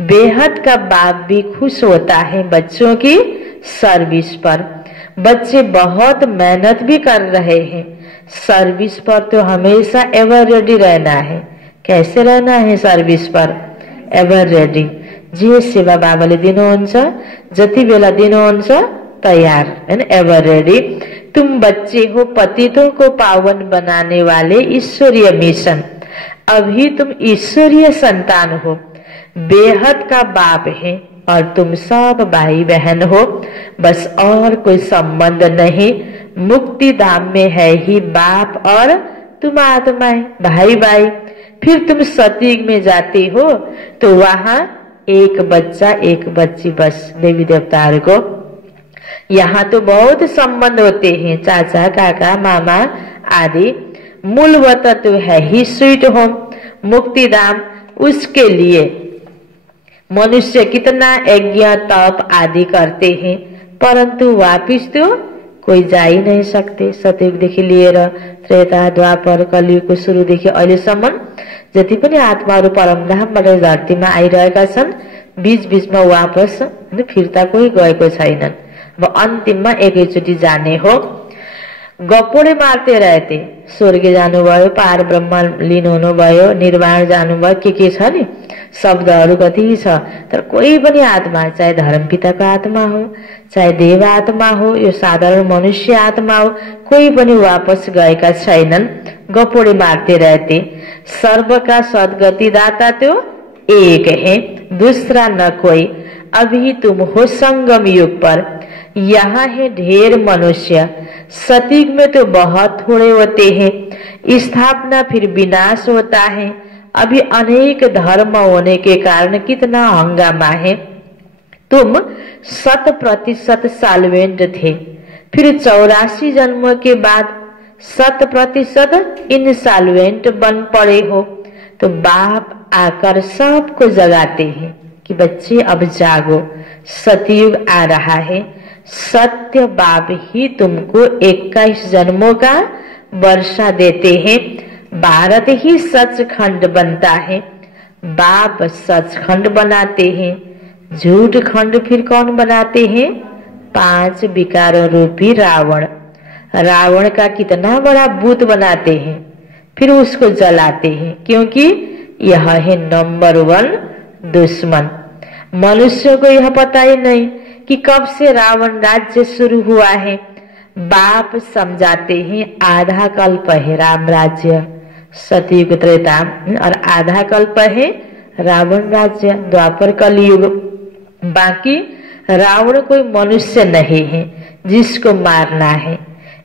बेहद का बाप भी खुश होता है बच्चों की सर्विस पर। बच्चे बहुत मेहनत भी कर रहे हैं, सर्विस पर तो हमेशा एवर रेडी रहना है। कैसे रहना है सर्विस पर? Ever ready. जे सेवा बाबाले दिनुहुन्छ, जति बेला दिनुहुन्छ तैयार हैन, एवर रेडी। तुम बच्चे हो पतितों को पावन बनाने वाले ईश्वरीय मिशन। अभी तुम ईश्वरीय संतान हो, बेहद का बाप है और तुम सब भाई बहन हो, बस और कोई संबंध नहीं। मुक्ति धाम में है ही बाप और तुम आत्माएं, भाई भाई। फिर तुम सतयुग में जाते हो तो वहां एक बच्चा एक बच्ची, बस देवी देवताओं को। यहाँ तो बहुत संबंध होते हैं, चाचा काका मामा आदि। मूलवत तो है ही स्वीट होम, मुक्ति धाम। उसके लिए मनुष्य कितना यज्ञ तप आदि करते हैं, परंतु वापिस तो कोई जा ही नहीं सकते। सतयुगदेखि लिएर त्रेता द्वापर कलियुगको सुरुदेखि अहिलेसम्म जति पनि आत्माहरू परमधामबाट धरतीमा आइरहेका छन्, बीच बीचमा वापस फिर्ता कोही गएको छैनन्। अब अन्तिममा एकैचोटि जाने हो। गप्पोडे मार्ते रहते, स्वर्ग जानुभयो, पार ब्रह्म लीन हुनुभयो, निर्वाण जानुभयो, के छ नि शब्दहरू कति छ। तर कोही पनि आत्मा, चाहे धर्मपिताको आत्मा हो, चाहे देव आत्मा हो, यो साधारण मनुष्य आत्मा हो, कोही पनि वापस गएका छैनन्। गप्पोडे मार्ते रहते। सर्व का सद्गति दाता तो एक है, दूसरा न कोई। अभी तुम हो संगम युग पर, यहाँ है ढेर मनुष्य। सतयुग में तो बहुत थोड़े होते हैं, स्थापना फिर विनाश होता है। अभी अनेक धर्म होने के कारण कितना हंगामा है। तुम 100% साल्वेंट थे, फिर 84 जन्मों के बाद 100% इनसाल्वेंट बन पड़े हो। तो बाप आकर सबको जगाते हैं कि बच्चे अब जागो, सतयुग आ रहा है। सत्य बाप ही तुमको 21 जन्मों का वर्षा देते हैं। भारत ही सचखंड बनता है, बाप सचखंड बनाते हैं। झूठ खंड फिर कौन बनाते हैं? 5 विकारों रूपी रावण। रावण का कितना बड़ा भूत बनाते हैं, फिर उसको जलाते हैं, क्योंकि यह है नंबर 1 दुश्मन। मनुष्य को यह पता ही नहीं कि कब से रावण राज्य शुरू हुआ है। बाप समझाते हैं आधा कल्प है राम राज्य, सतयुग त्रेता, और आधा कल्प है रावण राज्य, द्वापर कलयुग। बाकी रावण कोई मनुष्य नहीं है जिसको मारना है।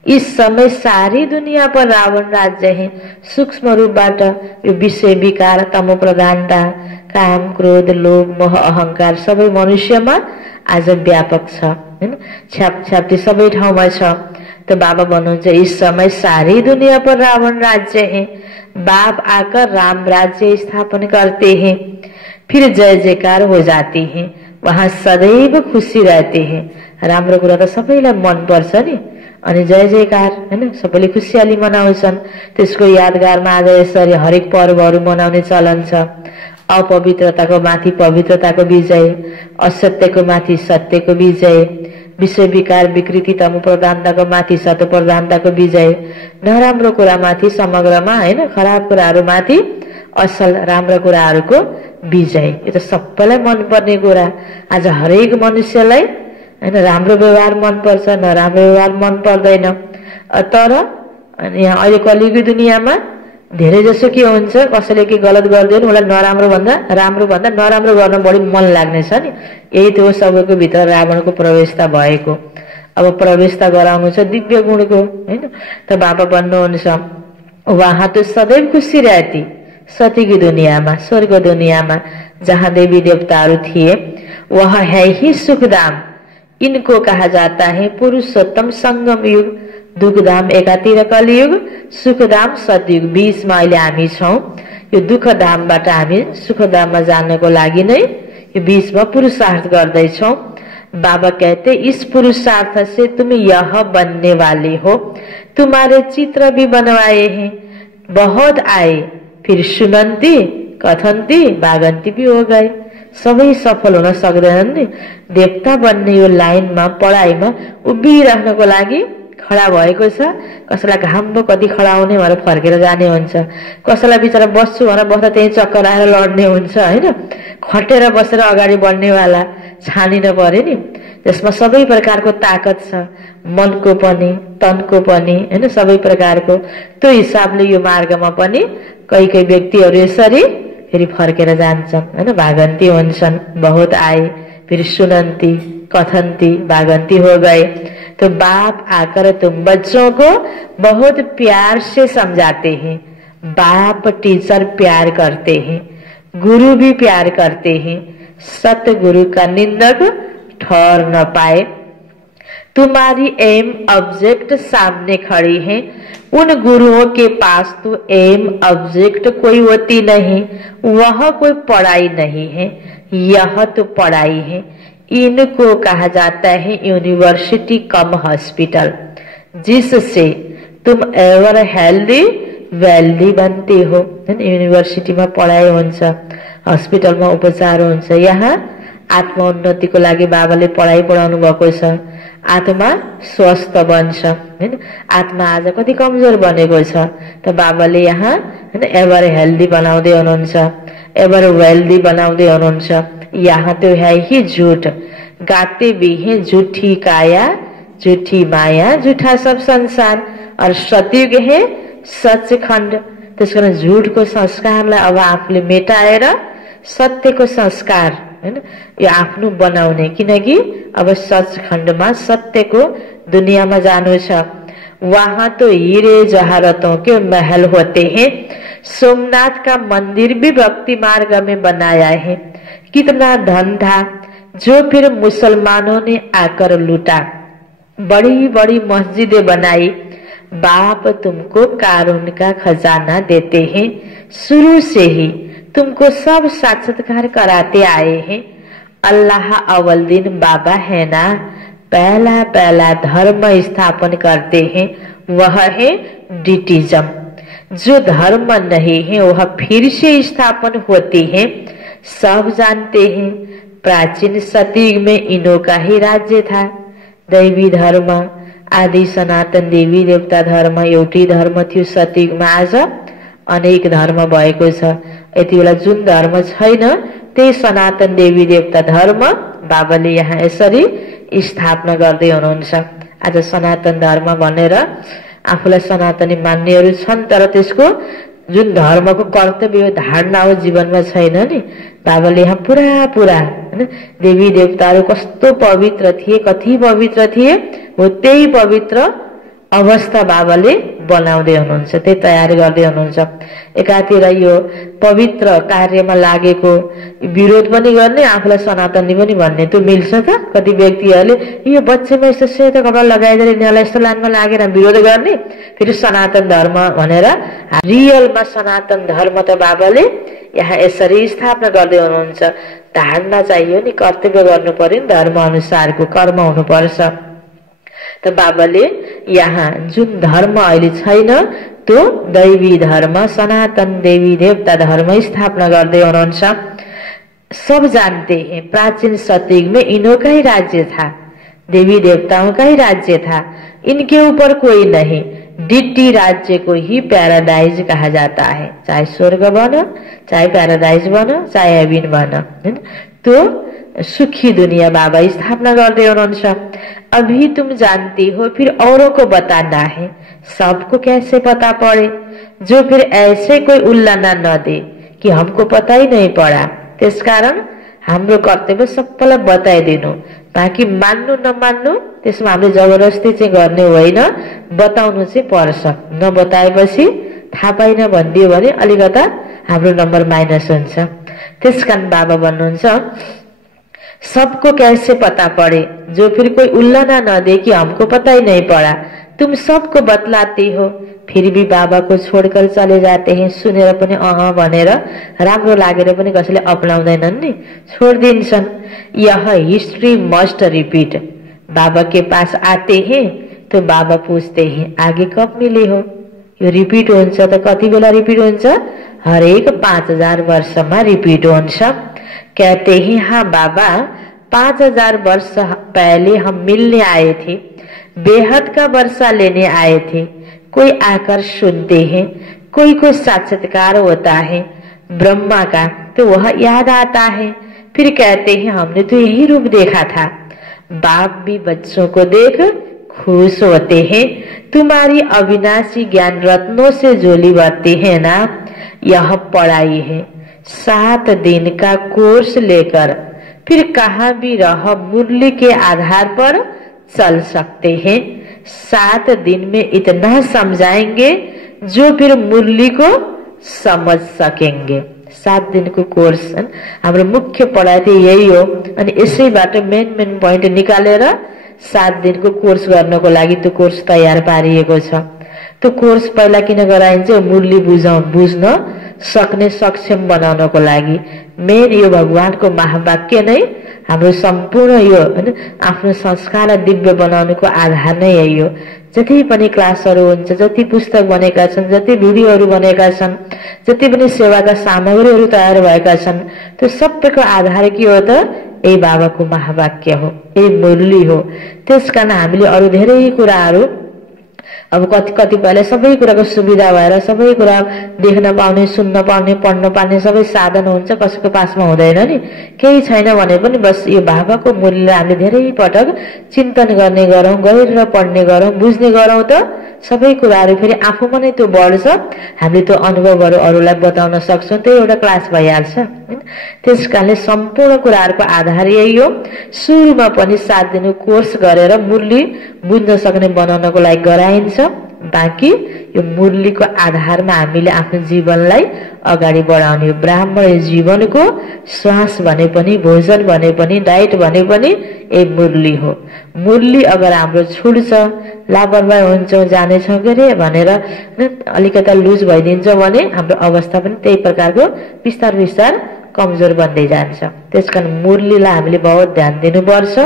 इस समय सारी दुनिया पर रावण राज्य है। सूक्ष्म रूपबाट यो विषय विकार, तमो प्रधानता, काम, क्रोध, लोभ, मोह, अहंकार सबै मनुष्यमा आज व्यापक छ हैन। छ्यापछ्याप्ती सबै ठाउँमा छ। तो बाबा भन्नुहुन्छ इस समय सारी दुनिया पर रावण राज्य है, बाप आकर राम राज्य स्थापन करते हैं, फिर जय जयकार हो जाती है, वहाँ सदैव खुसी रहते हैं। राम्रो कुरा त सबैलाई मन पर्छ नि, अनि जय जयकार हैन, सबैले खुसियाली मनाउँछन्। त्यसको यादगारमा आज यसरी हरेक पर्वहरू मनाउने चलन छ। अपवित्रताको माथि पवित्रताको विजय, असत्यको माथि सत्यको विजय, विषय विकार विकृति तमो प्रधानताको माथि सत्य प्रधानताको विजय, नराम्रो कुरामाथि समग्रमा हैन, खराब कुराहरूमाथि असल राम्रो कुराहरूको विजय। यो त सबैलाई मनपर्ने कुरा। आज हरेक मनुष्यलाई हैन राम्रो व्यवहार मनपर्छ, नराम्रो व्यवहार मन पर्दैन। तर यहाँ अहिले कलियुगी दुनियाँमा धेरै जसो के हुन्छ, कसैले के गलत गर्दैन उसलाई नराम्रो भन्दा नराम्रो गर्न बढी मन लाग्ने छ नि। यही त्यो सबैको भित्र रावणको प्रवेशता भएको। अब प्रवेशता गराउनु छ दिव्य गुणको हैन। त बाबा भन्नुहुन्छ वहाँ तो सदैव खुसी रहती, सती की दुनियामा, स्वर्ग दुनियामा जहाँ देवी देवताहरू थिए, वह है ही सुखधाम। इनको कहा जाता है पुरुषोत्तम संगम युग। दुखधाम एकातिर कलियुग, सुखधाम सतयुग, बीचमा अहिले हामी छौं। यो दुखधामबाट हामी सुखधाममा जानको लागि नै यो बीचमा पुरुषार्थ गर्दैछौं। बाबा कहते इस पुरुषार्थ से तुम यह बनने वाले हो। तुम्हारे चित्र भी बनवाए हैं, बहुत आए, फिर सुनन्ती कथन्ती भागन्ती भी हो गए। सबै सफल हुन सक्दैनन् नि। देवता बन्ने यो लाइनमा पढाइमा उभिरहनको लागि खडा भएको छ। कसैलाई घाममा कति खडा हुने भनेर फर्केर जाने हुन्छ, कसैलाई बिचरा बस्छु भनेर बस्दा त्यही चक्कर आएर लड्ने हुन्छ हैन। खटेर बसेर अगाडि बढ्नेवाला छानिन पर्यो नि। त्यसमा सबै प्रकारको ताकत छ, मनको पनि तनको पनि हैन, सबै प्रकारको। त्यो हिसाबले यो मार्गमा पनि कई कई व्यक्तिहरू यसरी फेरि फर्केर जान्छन् हैन, भागन्ती हुन्छन्। बहुत आए, फिर सुनन्ती कथन्ती भागन्ती हो गए। तो बाप आकर तुम बच्चों को बहुत प्यार से समझाते हैं। बाप टीचर प्यार करते हैं, गुरु भी प्यार करते हैं। सतगुरु का निंदक ठहर न पाए। तुम्हारी एम ऑब्जेक्ट सामने खड़ी है। उन गुरुओं के पास तो एम ऑब्जेक्ट कोई होती नहीं, वह कोई पढ़ाई नहीं है, यह तो पढ़ाई है। इनको कहा जाता है यूनिवर्सिटी कम हॉस्पिटल, जिससे तुम एवर हेल्दी वेल्दी बनते हो। यूनिवर्सिटी में पढ़ाई हुन्छ, हॉस्पिटल में उपचार हुन्छ। यहाँ आत्मा उन्नति को लागि बाबाले पढ़ाई पढ़ाउनु भएको छ। आत्मा स्वस्थ बन्छ हैन। आत्मा आज कति कमजोर बनेको छ, त बाबाले यहाँ हैन एभर हेल्दी बनाउँदै हुनुहुन्छ, एभर वेल्दी बनाउँदै हुनुहुन्छ। यहाँ तो है ही झूठ, गाते भी हैं झूठी काया, झूठी माया, झूठा सब संसार। और सतयुग है सचखण्ड। त्यसकारण झूठको संस्कारलाई अब आफूले मेटाएर सत्यको संस्कार हैन यो आफ्नो बनाउने, किनकि अब सचखण्डमा सत्यको दुनियामा जानु छ। वहाँ तो हीरे जवाहरातों के महल होते हैं। सोमनाथ का मंदिर भी भक्ति मार्ग में बनाया है। कितना धन था जो फिर मुसलमानों ने आकर लूटा। बड़ी बड़ी मस्जिदें बनाई। बाप तुमको कारून का खजाना देते हैं। शुरू से ही तुमको सब साक्षात्कार कराते आए हैं। अल्लाह अव्वल दिन बाबा है ना, पहला पहला धर्म स्थापन करते हैं, वह है डिटिज्म। जो धर्म नहीं है वह फिर से स्थापन होती है। सब जानते हैं प्राचीन सतयुग में इन्हों का ही राज्य था। दैवी धर्म आदि सनातन देवी देवता धर्म एउटै धर्म थियो सतयुगमा। आज अनेक धर्म भएको छ। यति बेला जुन धर्म छैन त्यही सनातन देवी देवता धर्म बाबाले यहाँ यसरी स्थापना गर्दै हुनुहुन्छ। आज सनातन धर्म भनेर आफूलाई सनातनी मान्नेहरू छन्, तर त्यसको जुन धर्मको कर्तव्य धारणा हो जीवनमा छैन नि। बाबाले यहाँ पुरा हैन देवी देवताहरू कस्तो पवित्र थिए, कति पवित्र थिए, हो त्यही पवित्र अवस्था बाबाले बनाउँदै हुनुहुन्छ, त्यही तयार गर्दै हुनुहुन्छ। एकातिर यो पवित्र कार्यमा लागेको विरोध पनि गर्ने, आफूलाई सनातनी पनि भन्ने, त्यो मिल्छ त? कति व्यक्तिहरूले यो बच्चेमा यस्तो सेतो कपडा लगाइदिएर यिनीहरूलाई यस्तो लाइनमा लागेर विरोध गर्ने, फेरि सनातन धर्म भनेर। रियलमा सनातन धर्म त बाबाले यहाँ यसरी स्थापना गर्दै हुनुहुन्छ। धारणा चाहियो नि, कर्तव्य गर्नु पर्यो नि, धर्म अनुसारको कर्म हुनुपर्छ। त बाबाले यहाँ जुन धर्म अहिले छैन त्यो दैवी धर्म, सनातन देवी देवता धर्म स्थापना गर्दै हुनुहुन्छ। सब जानते हैं प्राचीन सतयुग में इन्हों का ही राज्य था, देवी देवताओं का ही राज्य था, इनके ऊपर कोई नहीं। डिट्टी राज्य को ही पैराडाइज कहा जाता है, चाहे स्वर्ग बनो, चाहे पैराडाइज बनो, चाहे हेवन बनो, तो सुखी दुनिया बाबा स्थापना गर्दै हुनुहुन्छ। अभी तुम जानती हो फिर औरों को बताना है, सबको कैसे पता पड़े, जो फिर ऐसे कोई उल्लना न दे कि हमको पता ही नहीं पड़ा। त्यसकारण हाम्रो कर्तव्य सबैलाई बताइदिनु, बाँकी मान्नु नमान्नु त्यसमा हामीले जबरजस्ती चाहिँ गर्ने होइन, बताउनु चाहिँ पर्छ। नबताएपछि थाहा पाइन भनिदियो भने अलिकता हाम्रो नम्बर माइनस हुन्छ। त्यसकारण बाबा भन्नुहुन्छ सबको कैसे पता पड़े, जो फिर कोई उल्लना न दे कि हमको पता ही नहीं पड़ा। तुम सबको बतलाती हो फिर भी बाबा को छोड़कर चले जाते हैं। सुनेर पनि भनेर राम्रो लागेर पनि कसैले अपनाउँदैनन् नि, छोडिदिन्छन्। यह हिस्ट्री मस्ट रिपीट, बाबा के पास आते हैं तो बाबा पूछते हैं आगे कब मिले हो। यो रिपीट हुन्छ त कति बेला रिपीट हुन्छ? हरेक 5000 वर्षमा रिपीट हुन्छ। कहते हैं हाँ बाबा 5000 वर्ष पहले हम मिलने आए थे, बेहद का वर्षा लेने आए थे। कोई आकर सुनते हैं, कोई कोई साक्षात्कार होता है ब्रह्मा का तो वह याद आता है, फिर कहते हैं हमने तो यही रूप देखा था। बाप भी बच्चों को देख खुश होते हैं, तुम्हारी अविनाशी ज्ञान रत्नों से झोली भरती है ना। यह पढ़ाई है 7 दिन का कोर्स लेकर फिर कहाँ भी रह मुरली के आधार पर चल सकते हैं। 7 दिन में इतना समझाएंगे जो फिर मुरली को समझ सकेंगे। 7 दिन को कोर्स हाम्रो मुख्य पढाइ चाहिँ यही हो। अनि यसैबाट मेन पोइन्ट निकालेर 7 दिनको कोर्स गर्नको लागि त्यो कोर्स तयार पारिएको छ। त्यो कोर्स पहिला किन गराइन्छ? मुरली बुझ्न सक्ने सक्षम बनाउनको लागि। मेन यो भगवानको महावाक्य नै हाम्रो सम्पूर्ण यो आफ्नो संस्कारलाई दिव्य बनाउनुको आधार नै यही हो। जति पनि क्लासहरू हुन्छ, जति पुस्तक बनेका छन्, जति भिडियोहरू बनेका छन्, जति पनि सेवाका सामग्रीहरू तयार भएका छन्, त्यो सबैको आधार के हो त? यही बाबाको महावाक्य हो, यही मुरली हो। त्यसकारण हामीले अरू धेरै कुराहरू अब कतिपयले सबै कुराको सुविधा भएर सबै कुरा देख्न पाउने, सुन्न पाउने, पढ्न पाउने सबै साधन हुन्छ, कसैको पासमा हुँदैन नि। केही छैन भने पनि बस यो बाबाको मूल्य हामीले धेरै पटक चिन्तन गर्ने गरौँ, गएर पढ्ने गरौँ, बुझ्ने गरौँ त सबै कुराहरू फेरि आफूमा नै त्यो बढ्छ। हामीले त्यो अनुभवहरू अरूलाई बताउन सक्छौँ, त्यो एउटा क्लास भइहाल्छ। त्यसकारणले सम्पूर्ण कुराहरूको आधार यही हो। सुरुमा पनि 7 दिनको कोर्स गरेर मुरली बुझ्न सक्ने बनाउनको लागि गराइन्छ। बाँकी यो मुरलीको आधारमा हामीले आफ्नो जीवनलाई अगाडि बढाउने हो। ब्राह्मण जीवनको श्वास भने पनि, भोजन भने पनि, डाइट भने पनि यही मुरली हो। मुरली अगर हाम्रो छुट्छ, लापरवाही हुन्छौँ, जानेछौँ के अरे भनेर अलिकता लुज भइदिन्छ भने हाम्रो अवस्था पनि त्यही प्रकारको बिस्तार बिस्तार कमजोर बन्दै जान्छ। त्यसकारण मुरलीलाई हामीले बहुत ध्यान दिनुपर्छ।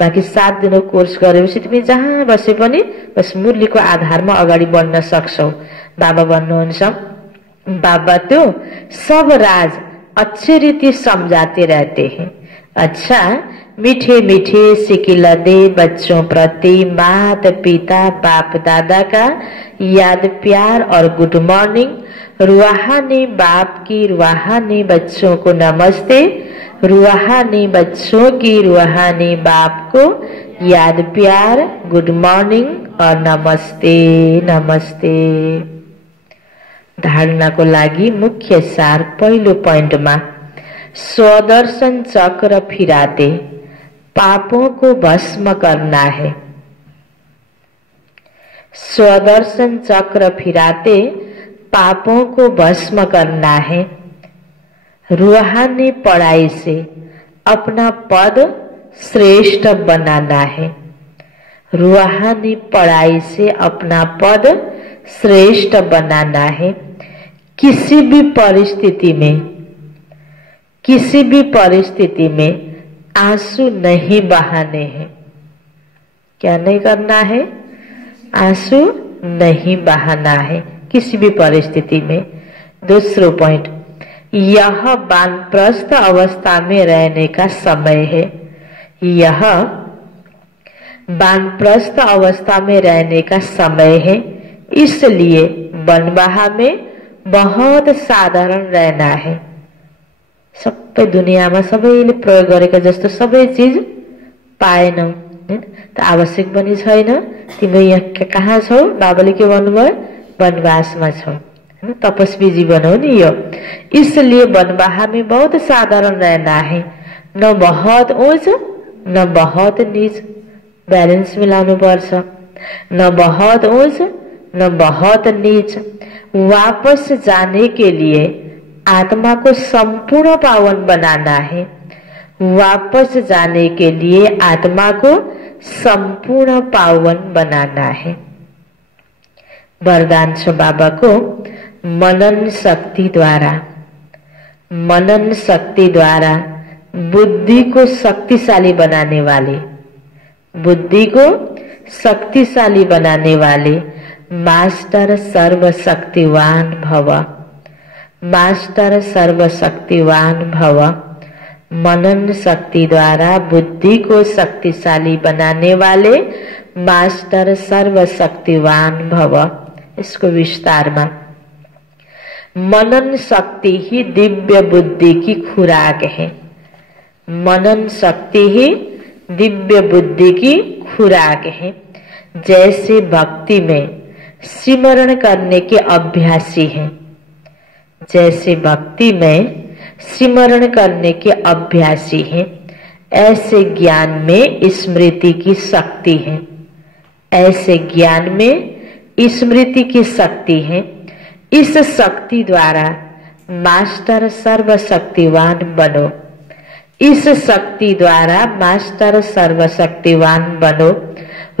बाँकी 7 दिनको कोर्स गरेपछि तिमी जहाँ बसे पनि बस मुरलीको आधारमा अगाडि बढ्न सक्छौ। बाबा भन्नुहुन्छ बाबा तो सब राज अच्छे रीति समझाते रहते हैं। अच्छा मीठे मीठे सिकिलदे बच्चों प्रति माता पिता बाप दादा का याद प्यार और गुड मॉर्निंग। रूहानी बाप की रूहानी बच्चों को नमस्ते, रूहानी बच्चों की रूहानी बाप को याद प्यार, गुड मॉर्निंग और नमस्ते नमस्ते। धारणाको लागि मुख्य सार पहिलो पोइन्टमा स्वदर्शन चक्र फिराते पापों को भस्म करना है। स्वदर्शन चक्र फिराते पापों को भस्म करना है। रूहानी पढ़ाई से अपना पद श्रेष्ठ बनाना है। रूहानी पढ़ाई से अपना पद श्रेष्ठ बनाना है। किसी भी परिस्थिति में आंसू नहीं बहाने हैं। क्या नहीं करना है? आंसू नहीं बहाना है किसी भी परिस्थिति में। दूसरा पॉइंट, यह वानप्रस्थ अवस्था में रहने का समय है। यह वानप्रस्थ अवस्था में रहने का समय है, इसलिए वनवाह में बहुत साधारण रहना है। सबै दुनियाँमा सबैले प्रयोग गरेका जस्तो सबै चीज पाएनौ, त आवश्यक पनि छैन। तिमी यहाँ कहाँ छौ? बाबाले के भन्नुभयो? वनवासमा छौ, तपस्वी जीवन हो नि यो। इसलिए वनवाह में बहुत साधारण रहना है, न बहुत ऊंच न बहुत नीच। बैलेंस मिलाउनु पर्छ, न बहुत ऊंच न बहुत नीच। वापस जाने के लिए आत्मा को संपूर्ण पावन बनाना है। वापस जाने के लिए आत्मा को संपूर्ण पावन बनाना है। वरदान छ बाबा को मनन शक्ति द्वारा बुद्धि को शक्तिशाली बनाने वाले, बुद्धि को शक्तिशाली बनाने वाले मास्टर सर्वशक्तिवान भव। मास्टर सर्वशक्तिवान भव। मनन शक्ति द्वारा बुद्धि को शक्तिशाली बनाने वाले मास्टर सर्वशक्तिवान भव। इसको विस्तार में, मनन शक्ति ही दिव्य बुद्धि की खुराक है। मनन शक्ति ही दिव्य बुद्धि की खुराक है। जैसे भक्ति में सिमरण करने के अभ्यासी हैं, जैसे भक्ति में सिमरण करने के अभ्यासी हैं, ऐसे ज्ञान में स्मृति की शक्ति है। ऐसे ज्ञान में स्मृति की शक्ति है। इस शक्ति द्वारा मास्टर सर्वशक्तिवान बनो। इस शक्ति द्वारा मास्टर सर्वशक्तिवान बनो।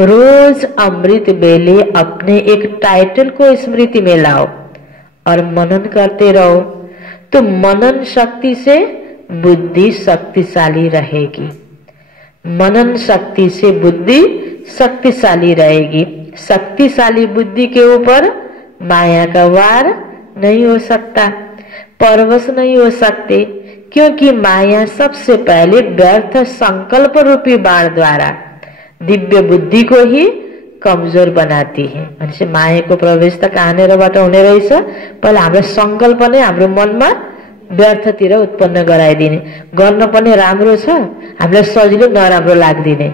रोज अमृत बेले अपने एक टाइटल को स्मृति में लाओ और मनन करते रहो, तो मनन शक्ति से बुद्धि शक्तिशाली रहेगी। मनन शक्ति से बुद्धि शक्तिशाली रहेगी। शक्तिशाली बुद्धि के ऊपर माया का वार नहीं हो सकता, परवश नहीं हो सकते, क्योंकि माया सबसे पहले व्यर्थ संकल्प रूपी बाण द्वारा दिव्य बुद्धि को ही कमजोर बनाती है। मान्छे मायाको प्रवेश त कहाँनिरबाट हुने रहेछ? पहिला हाम्रो संकल्प नै हाम्रो मनमा व्यर्थतिर उत्पन्न गराइदिने। गर्न पनि राम्रो छ, हामीलाई सजिलो नराम्रो लाग्दिने।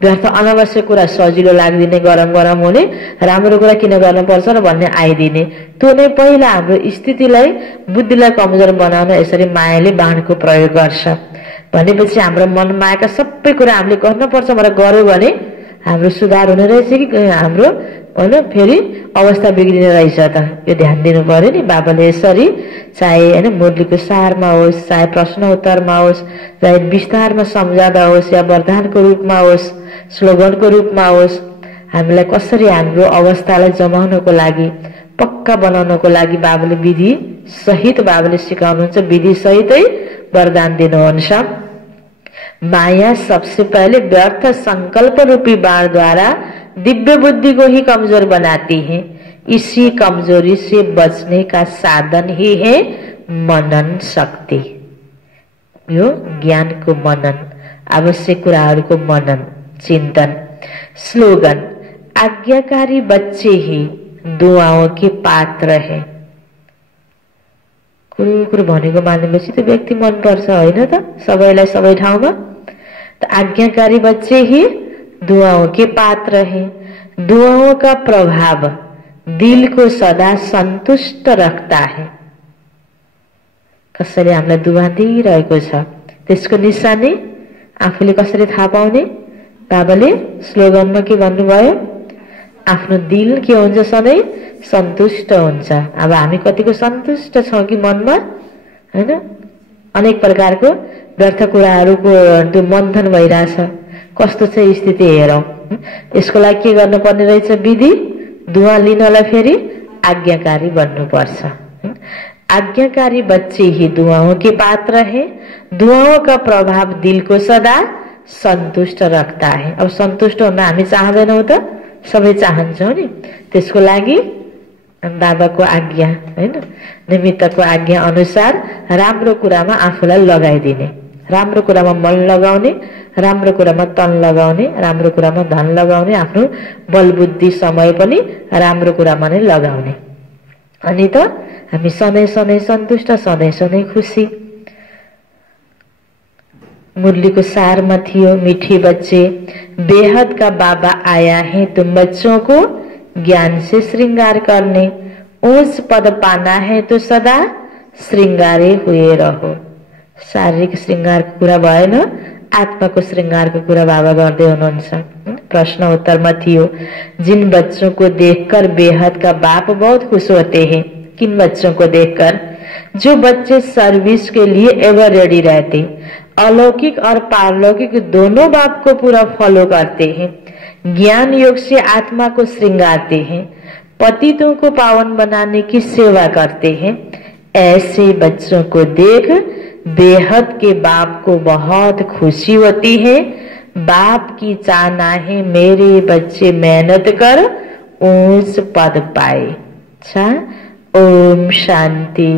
व्यर्थ अनावश्यक कुरा सजिलो लाग्दिने, गरम गरम हुने, राम्रो कुरा किन गर्नुपर्छ र भन्ने आइदिने। त्यो नै पहिला हाम्रो स्थितिलाई, बुद्धिलाई कमजोर बनाउन यसरी मायाले बाणको प्रयोग गर्छ। भनेपछि हाम्रो मन मायाका सबै कुरा हामीले गर्नुपर्छ भनेर गर्यो भने हाम्रो सुधार हुने रहेछ कि हाम्रो होइन फेरि अवस्था बिग्रिने रहेछ त? यो ध्यान दिनु पर्यो नि। बाबाले यसरी चाहे होइन मुरलीको सारमा होस्, चाहे प्रश्न उत्तरमा होस्, चाहे विस्तारमा सम्झादा होस् या वरदानको रूपमा होस्, स्लोगनको रूपमा होस्, हामीलाई कसरी हाम्रो अवस्थालाई जमाउनको लागि, पक्का बनाउनको लागि बाबाले विधि सहित बाबाले सिकाउनुहुन्छ। विधि सहितै वरदान दिनुहुन्छ। माया सबसे पहले व्यर्थ संकल्प रूपी बाण द्वारा दिव्य बुद्धि को ही कमजोर बनाती है। इसी कमजोरी से बचने का साधन ही है मनन शक्ति। यो ज्ञान को मनन, आवश्यक कुराहरूको मनन, चिंतन। स्लोगन, आज्ञाकारी बच्चे ही दुआओं के पात्र है। कुरो भनेको मानेपछि त व्यक्ति मन पर्छ होइन त? सबैलाई सबै ठाउँमा त आज्ञाकारी बच्चे ही दुआओं के पात्र है। दुआओं का प्रभाव दिल को सदा संतुष्ट रखता है। कसैले हामीलाई दुआ दिइरहेको छ, त्यसको निशानी आफूले कसरी थाहा पाउने? बाबाले स्लोगनमा के भन्नुभयो? आफ्नो दिल के हुन्छ सधैँ सन्तुष्ट हुन्छ। अब हामी कतिको सन्तुष्ट छौँ कि मनमा, हैन? अनेक प्रकारको व्यर्थ कुराहरूको त्यो मन्थन भइरहेछ। कस्तो छ स्थिति हेरौँ। यसको लागि के गर्नुपर्ने रहेछ? विधि दुआ लिनलाई फेरि आज्ञाकारी बन्नुपर्छ। आज्ञाकारी बच्चे ही दुआओं के पात्र है। दुआओं का प्रभाव दिल को सदा सन्तुष्ट रखता है। अब सन्तुष्ट हुन हामी चाहँदैनौँ त? सबै चाहन्छौँ नि। त्यसको लागि बाबाको आज्ञा, हैन, निमित्तको आज्ञा अनुसार राम्रो कुरामा आफूलाई लगाइदिने, राम्रो कुरामा मन लगाउने, राम्रो कुरामा तन लगाउने, राम्रो कुरामा धन लगाउने, आफ्नो बलबुद्धि समय पनि राम्रो कुरामा नै लगाउने। अनि त हामी सधैँ सधैँ सन्तुष्ट, सधैँ सधैँ खुसी। मुरली को सार में थियो, मीठी बच्चे बेहद का बाबा आया है तुम बच्चों को ज्ञान से श्रृंगार करने। ऊंच पद पाना है तो सदा श्रृंगारे हुए रहो। शारीरिक श्रृंगार को कुरा भएन, आत्मा को श्रृंगार को कुरा बाबा गर्दै हुनुहुन्छ। प्रश्न उत्तर में थियो, जिन बच्चों को देखकर बेहद का बाप बहुत खुश होते हैं। किन बच्चों को देखकर? जो बच्चे सर्विस के लिए एवर रेडी रहते, अलौकिक और पारलौकिक दोनों बाप को पूरा फॉलो करते हैं, ज्ञान योग से आत्मा को श्रृंगारते हैं, पतितों को पावन बनाने की सेवा करते हैं। ऐसे बच्चों को देख बेहद के बाप को बहुत खुशी होती है। बाप की चाहना है मेरे बच्चे मेहनत कर ऊंच पद पाए। अच्छा, ओम शांति।